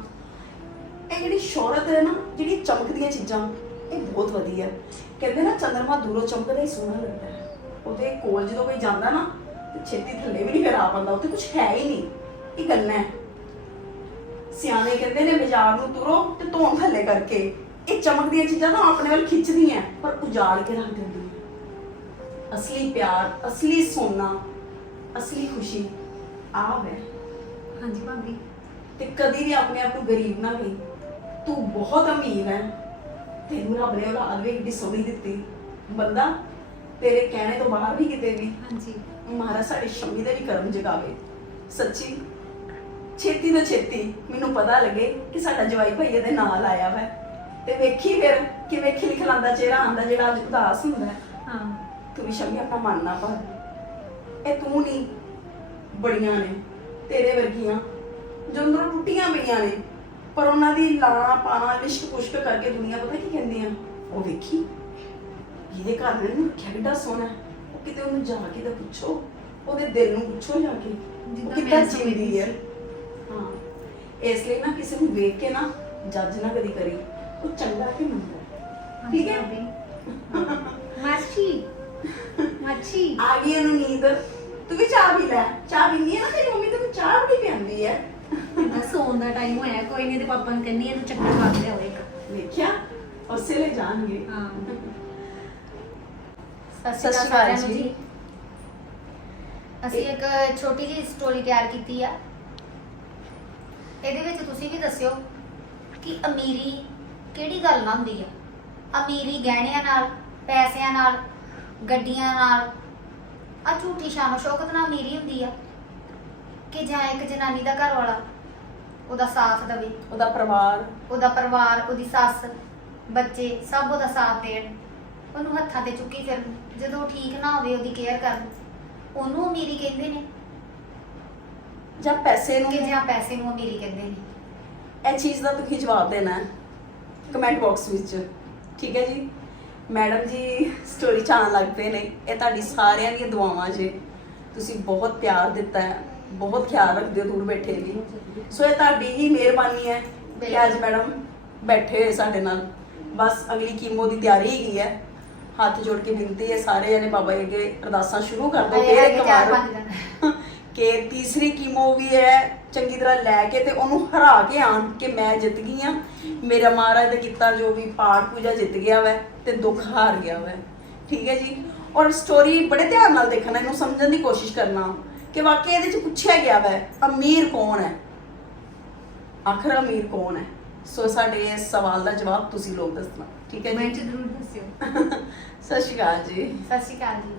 ਇਹ ਜਿਹੜੀ ਸ਼ੋਹਰਤ ਹੈ ਨਾ ਜਿਹੜੀ ਚਮਕਦੀਆਂ ਚੀਜ਼ਾਂ, ਇਹ ਬਹੁਤ ਵਧੀਆ। ਕਹਿੰਦੇ ਨਾ, ਚੰਦਰਮਾ ਦੂਰੋਂ ਚਮਕਦਾ ਹੀ ਸੋਹਣਾ ਲੱਗਦਾ ਹੈ। ਉਹਦੇ ਕੋਲ ਜਦੋਂ ਕੋਈ ਜਾਂਦਾ ਨਾ, ਤੇ ਛੇਤੀ ਥੱਲੇ ਵੀ ਨਹੀਂ ਫਿਰ ਆ ਪਾਉਂਦਾ, ਉੱਥੇ ਕੁਝ ਹੈ ਹੀ ਨਹੀਂ। ਇਹ ਗੱਲਾਂ ਹੈ। ਸਿਆਣੇ ਕਹਿੰਦੇ ਨੇ, ਬਾਜ਼ਾਰ ਨੂੰ ਤੁਰੋ ਤੇ ਧੋਣ ਥੱਲੇ ਕਰਕੇ। ਇਹ ਚਮਕਦੀਆਂ ਚੀਜ਼ਾਂ ਤਾਂ ਆਪਣੇ ਵੱਲ ਖਿੱਚਦੀਆਂ, ਪਰ ਉਜਾੜ ਕੇ ਰੱਖ ਦਿੰਦੀਆਂ ਅਸਲੀ ਪਿਆਰ ਅਸਲੀ ਸੋਨਾ ਅਸਲੀ ਖੁਸ਼ੀ ਆਹ ਹੈ। ਹਾਂਜੀ ਭਾਬੀ। ਤੇ ਕਦੀ ਵੀ ਆਪਣੇ ਆਪ ਨੂੰ ਗਰੀਬ ਨਾ ਕਹੀਂ। ਤੂੰ ਬਹੁਤ ਅਮੀਰ ਹੈ। ਤੈਨੂੰ ਰੱਬ ਨੇ ਔਲਾਦ ਵੀ ਏਡੀ ਸੋਹਣੀ ਦਿੱਤੀ। ਬੰਦਾ ਤੇਰੇ ਕਹਿਣੇ ਤੋਂ ਬਾਹਰ ਵੀ ਕਿਤੇ ਵੀ ਹਾਂਜੀ। ਮਹਾਰਾਜ ਸਾਡੇ ਸ਼ਮੀ ਦੇ ਵੀ ਕਰਮ ਜਗਾਵੇ। ਸੱਚੀ ਛੇਤੀ ਤੋਂ ਛੇਤੀ ਮੈਨੂੰ ਪਤਾ ਲੱਗੇ ਕਿ ਸਾਡਾ ਜਵਾਈ ਭਾਈ ਇਹਦੇ ਨਾਲ ਆਇਆ ਵਾ। ਤੇ ਵੇਖੀ ਫਿਰ ਕਿਵੇਂ ਖਿਲਖਲਾਉਂਦਾ ਚਿਹਰਾ ਆਂਦਾ ਜਿਹੜਾ ਅੱਜ ਉਦਾਸ ਹੁੰਦਾ। ਹੈ ਹਾਂ। ਤੂੰ ਵੀ ਸ਼ਮੀ ਆਪਣਾ ਮਨ ਨਾ ਭਰ। ਇਹ ਤੂੰ ਨਹੀਂ ਬੜੀਆਂ ਨੇ ਤੇਰੇ ਵਰਗੀਆਂ। ਜੋ ਅੰਦਰੋਂ ਟੁੱਟੀਆਂ ਪਈਆਂ ਨੇ ਪਰ ਉਹਨਾਂ ਦੀ ਲਾਣਾ ਪਾਣਾ ਲਿਸ਼ਕ ਪੁਸ਼ਕ ਕਰਕੇ ਦੁਨੀਆ ਪਤਾ ਕੀ ਕਹਿੰਦੀ ਆ? ਉਹ ਵੇਖੀ ਜਿਹਦੇ ਘਰ ਨੇ ਨੂੰ ਸੋਹਣਾ ਹੈ। ਉਹ ਕਿਤੇ ਉਹਨੂੰ ਜਾ ਕੇ ਤਾਂ ਪੁੱਛੋ ਉਹਦੇ ਦਿਲ ਨੂੰ ਪੁੱਛੋ ਜਾ ਕੇ ਕਿੱਦਾਂ ਜੀਂਦੀ ਹੈ। ਹਾਂ ਇਸ ਲਈ ਨਾ ਕਿਸੇ ਨੂੰ ਵੇਖ ਕੇ ਨਾ ਜੱਜ ਨਾ ਕਦੀ ਕਰੀ ਉਹ ਚੰਗਾ ਕਿ ਮੰਦਾ। ਠੀਕ ਹੈ? ਮਾਛੀ ਮਾਛੀ। ਆ ਗਈ ਇਹਨੂੰ ਨੀਂਦ। ਤੂੰ ਵੀ ਚਾਹ ਪੀ ਲੈ। ਚਾਹ ਪੀਂਦੀ ਹੈ ਨਾ ਤੇਰੀ ਮੰਮੀ? ਤੈਨੂੰ ਚਾਹ ਬੜੀ ਪਿਆਉਂਦੀ ਹੈ। ਇਹਦਾ ਸੌਣ ਦਾ ਟਾਈਮ ਹੋਇਆ। ਕੋਈ ਨਹੀਂ ਤੇ ਪਾਪਾ ਨੂੰ ਕਹਿੰਨੀ ਇਹਨੂੰ ਚੱਕਰ ਮਾਰ ਲਿਆਓ ਇੱਕ। ਵੇਖਿਆ? ਉਸੇ ਲਈ ਜਾਣਗੇ। ਹਾਂ। ਸਤਿ ਸ਼੍ਰੀ ਅਕਾਲ ਸਾਰਿਆਂ ਨੂੰ ਜੀ। ਅਸੀਂ ਇੱਕ ਛੋਟੀ ਜਿਹੀ ਸਟੋਰੀ ਤਿਆਰ ਕੀਤੀ ਆ। ਇਹਦੇ ਵਿੱਚ ਤੁਸੀਂ ਵੀ ਦੱਸਿਓ ਕਿ ਅਮੀਰੀ ਕਿਹੜੀ ਗੱਲ ਨਾਲ ਹੁੰਦੀ ਆ? ਅਮੀਰੀ ਗਹਿਣਿਆਂ ਨਾਲ ਪੈਸਿਆਂ ਨਾਲ ਗੱਡੀਆਂ ਨਾਲ। ਆ ਝੂਠੀ ਸ਼ਾਨੋ ਸ਼ੌਕਤ ਨਾਲ ਅਮੀਰੀ ਹੁੰਦੀ ਆ ਕਿ ਜਾਂ ਇੱਕ ਜਨਾਨੀ ਦਾ ਘਰ ਵਾਲਾ ਉਹਦਾ ਸਾਥ ਦੇਵੇ। ਉਹਦਾ ਪਰਿਵਾਰ। ਉਹਦਾ ਪਰਿਵਾਰ ਉਹਦੀ ਸੱਸ ਬੱਚੇ ਸਭ ਉਹਦਾ ਸਾਥ ਦੇਣ। ਉਹਨੂੰ ਹੱਥਾਂ ਤੇ ਚੁੱਕੀ ਫਿਰਨ। ਜਦੋਂ ਉਹ ਠੀਕ ਨਾ ਹੋਵੇ ਉਹਦੀ ਕੇਅਰ ਕਰਨ। ਉਹਨੂੰ ਅਮੀਰੀ ਕਹਿੰਦੇ ਨੇ। ਜਾਂ ਪੈਸੇ ਨੂੰ ਕਿ ਜਾਂ ਪੈਸੇ ਨੂੰ ਅਮੀਰੀ ਕਹਿੰਦੇ ਨੇ। ਇਹ ਚੀਜ਼ ਦਾ ਤੁਸੀਂ ਜਵਾਬ ਦੇਣਾ ਹੈ। ਕਮੈਂਟ ਬਾਕਸ ਵਿੱਚ। ਠੀਕ ਹੈ ਜੀ? ਮੈਡਮ ਜੀ ਸਟੋਰੀ ਚਾਹਣ ਲੱਗ ਪਏ ਨੇ। ਇਹ ਤੁਹਾਡੀ ਸਾਰਿਆਂ ਦੀਆਂ ਦੁਆਵਾਂ ਜੇ। ਤੁਸੀਂ ਬਹੁਤ ਪਿਆਰ ਦਿੱਤਾ ਹੈ। ਬਹੁਤ ਖਿਆਲ ਰੱਖਦੇ ਹੋ ਦੂਰ ਬੈਠੇ ਵੀ ਸੋ ਇਹ ਤੁਹਾਡੀ ਹੀ ਮਿਹਰਬਾਨੀ ਹੈ ਕਿ ਅੱਜ ਮੈਡਮ ਬੈਠੇ ਹੋਏ ਸਾਡੇ ਨਾਲ। ਬਸ ਅਗਲੀ ਕੀਮੋ ਦੀ ਤਿਆਰੀ ਹੈਗੀ ਹੈ। ਹੱਥ ਜੋੜ ਕੇ ਬੇਨਤੀ ਹੈ ਸਾਰੇ ਜਣੇ ਬਾਬਾ ਜੀ ਅੱਗੇ ਅਰਦਾਸਾਂ ਸ਼ੁਰੂ ਕਰ ਇਹ ਦਿਨ [laughs] ਕਿ ਤੀਸਰੀ ਕੀਮੋ ਵੀ ਹੈ। ਚੰਗੀ ਤਰ੍ਹਾਂ ਲੈ ਕੇ ਤੇ ਉਹਨੂੰ ਹਰਾ ਕੇ ਆਣ ਕਿ ਮੈਂ ਜਿੱਤ ਗਈ ਆ। ਮੇਰਾ ਮਹਾਰਾਜ ਦਾ ਕੀਤਾ ਜੋ ਵੀ ਪਾਠ ਪੂਜਾ ਜਿੱਤ ਗਿਆ ਵੈ ਤੇ ਦੁੱਖ ਹਾਰ ਗਿਆ ਵੈ। ਠੀਕ ਹੈ ਜੀ? ਔਰ ਸਟੋਰੀ ਬੜੇ ਧਿਆਨ ਨਾਲ ਦੇਖਣਾ ਇਹਨੂੰ ਸਮਝਣ ਦੀ ਕੋਸ਼ਿਸ਼ ਕਰਨਾ ਕਿ ਵਾਕਈ ਇਹਦੇ ਚ ਪੁੱਛਿਆ ਗਿਆ ਵੈ ਅਮੀਰ ਕੌਣ ਹੈ? ਆਖਰ ਅਮੀਰ ਕੌਣ ਹੈ? ਸੋ ਸਾਡੇ ਇਸ ਸਵਾਲ ਦਾ ਜਵਾਬ ਤੁਸੀਂ ਲੋਕ ਦੱਸਣਾ। ਠੀਕ ਹੈ ਜੀ? ਜ਼ਰੂਰ ਦੱਸਿਓ। [laughs] ਸਤਿ ਸ਼੍ਰੀ ਅਕਾਲ ਜੀ। ਸਤਿ ਸ਼੍ਰੀ ਅਕਾਲ ਜੀ।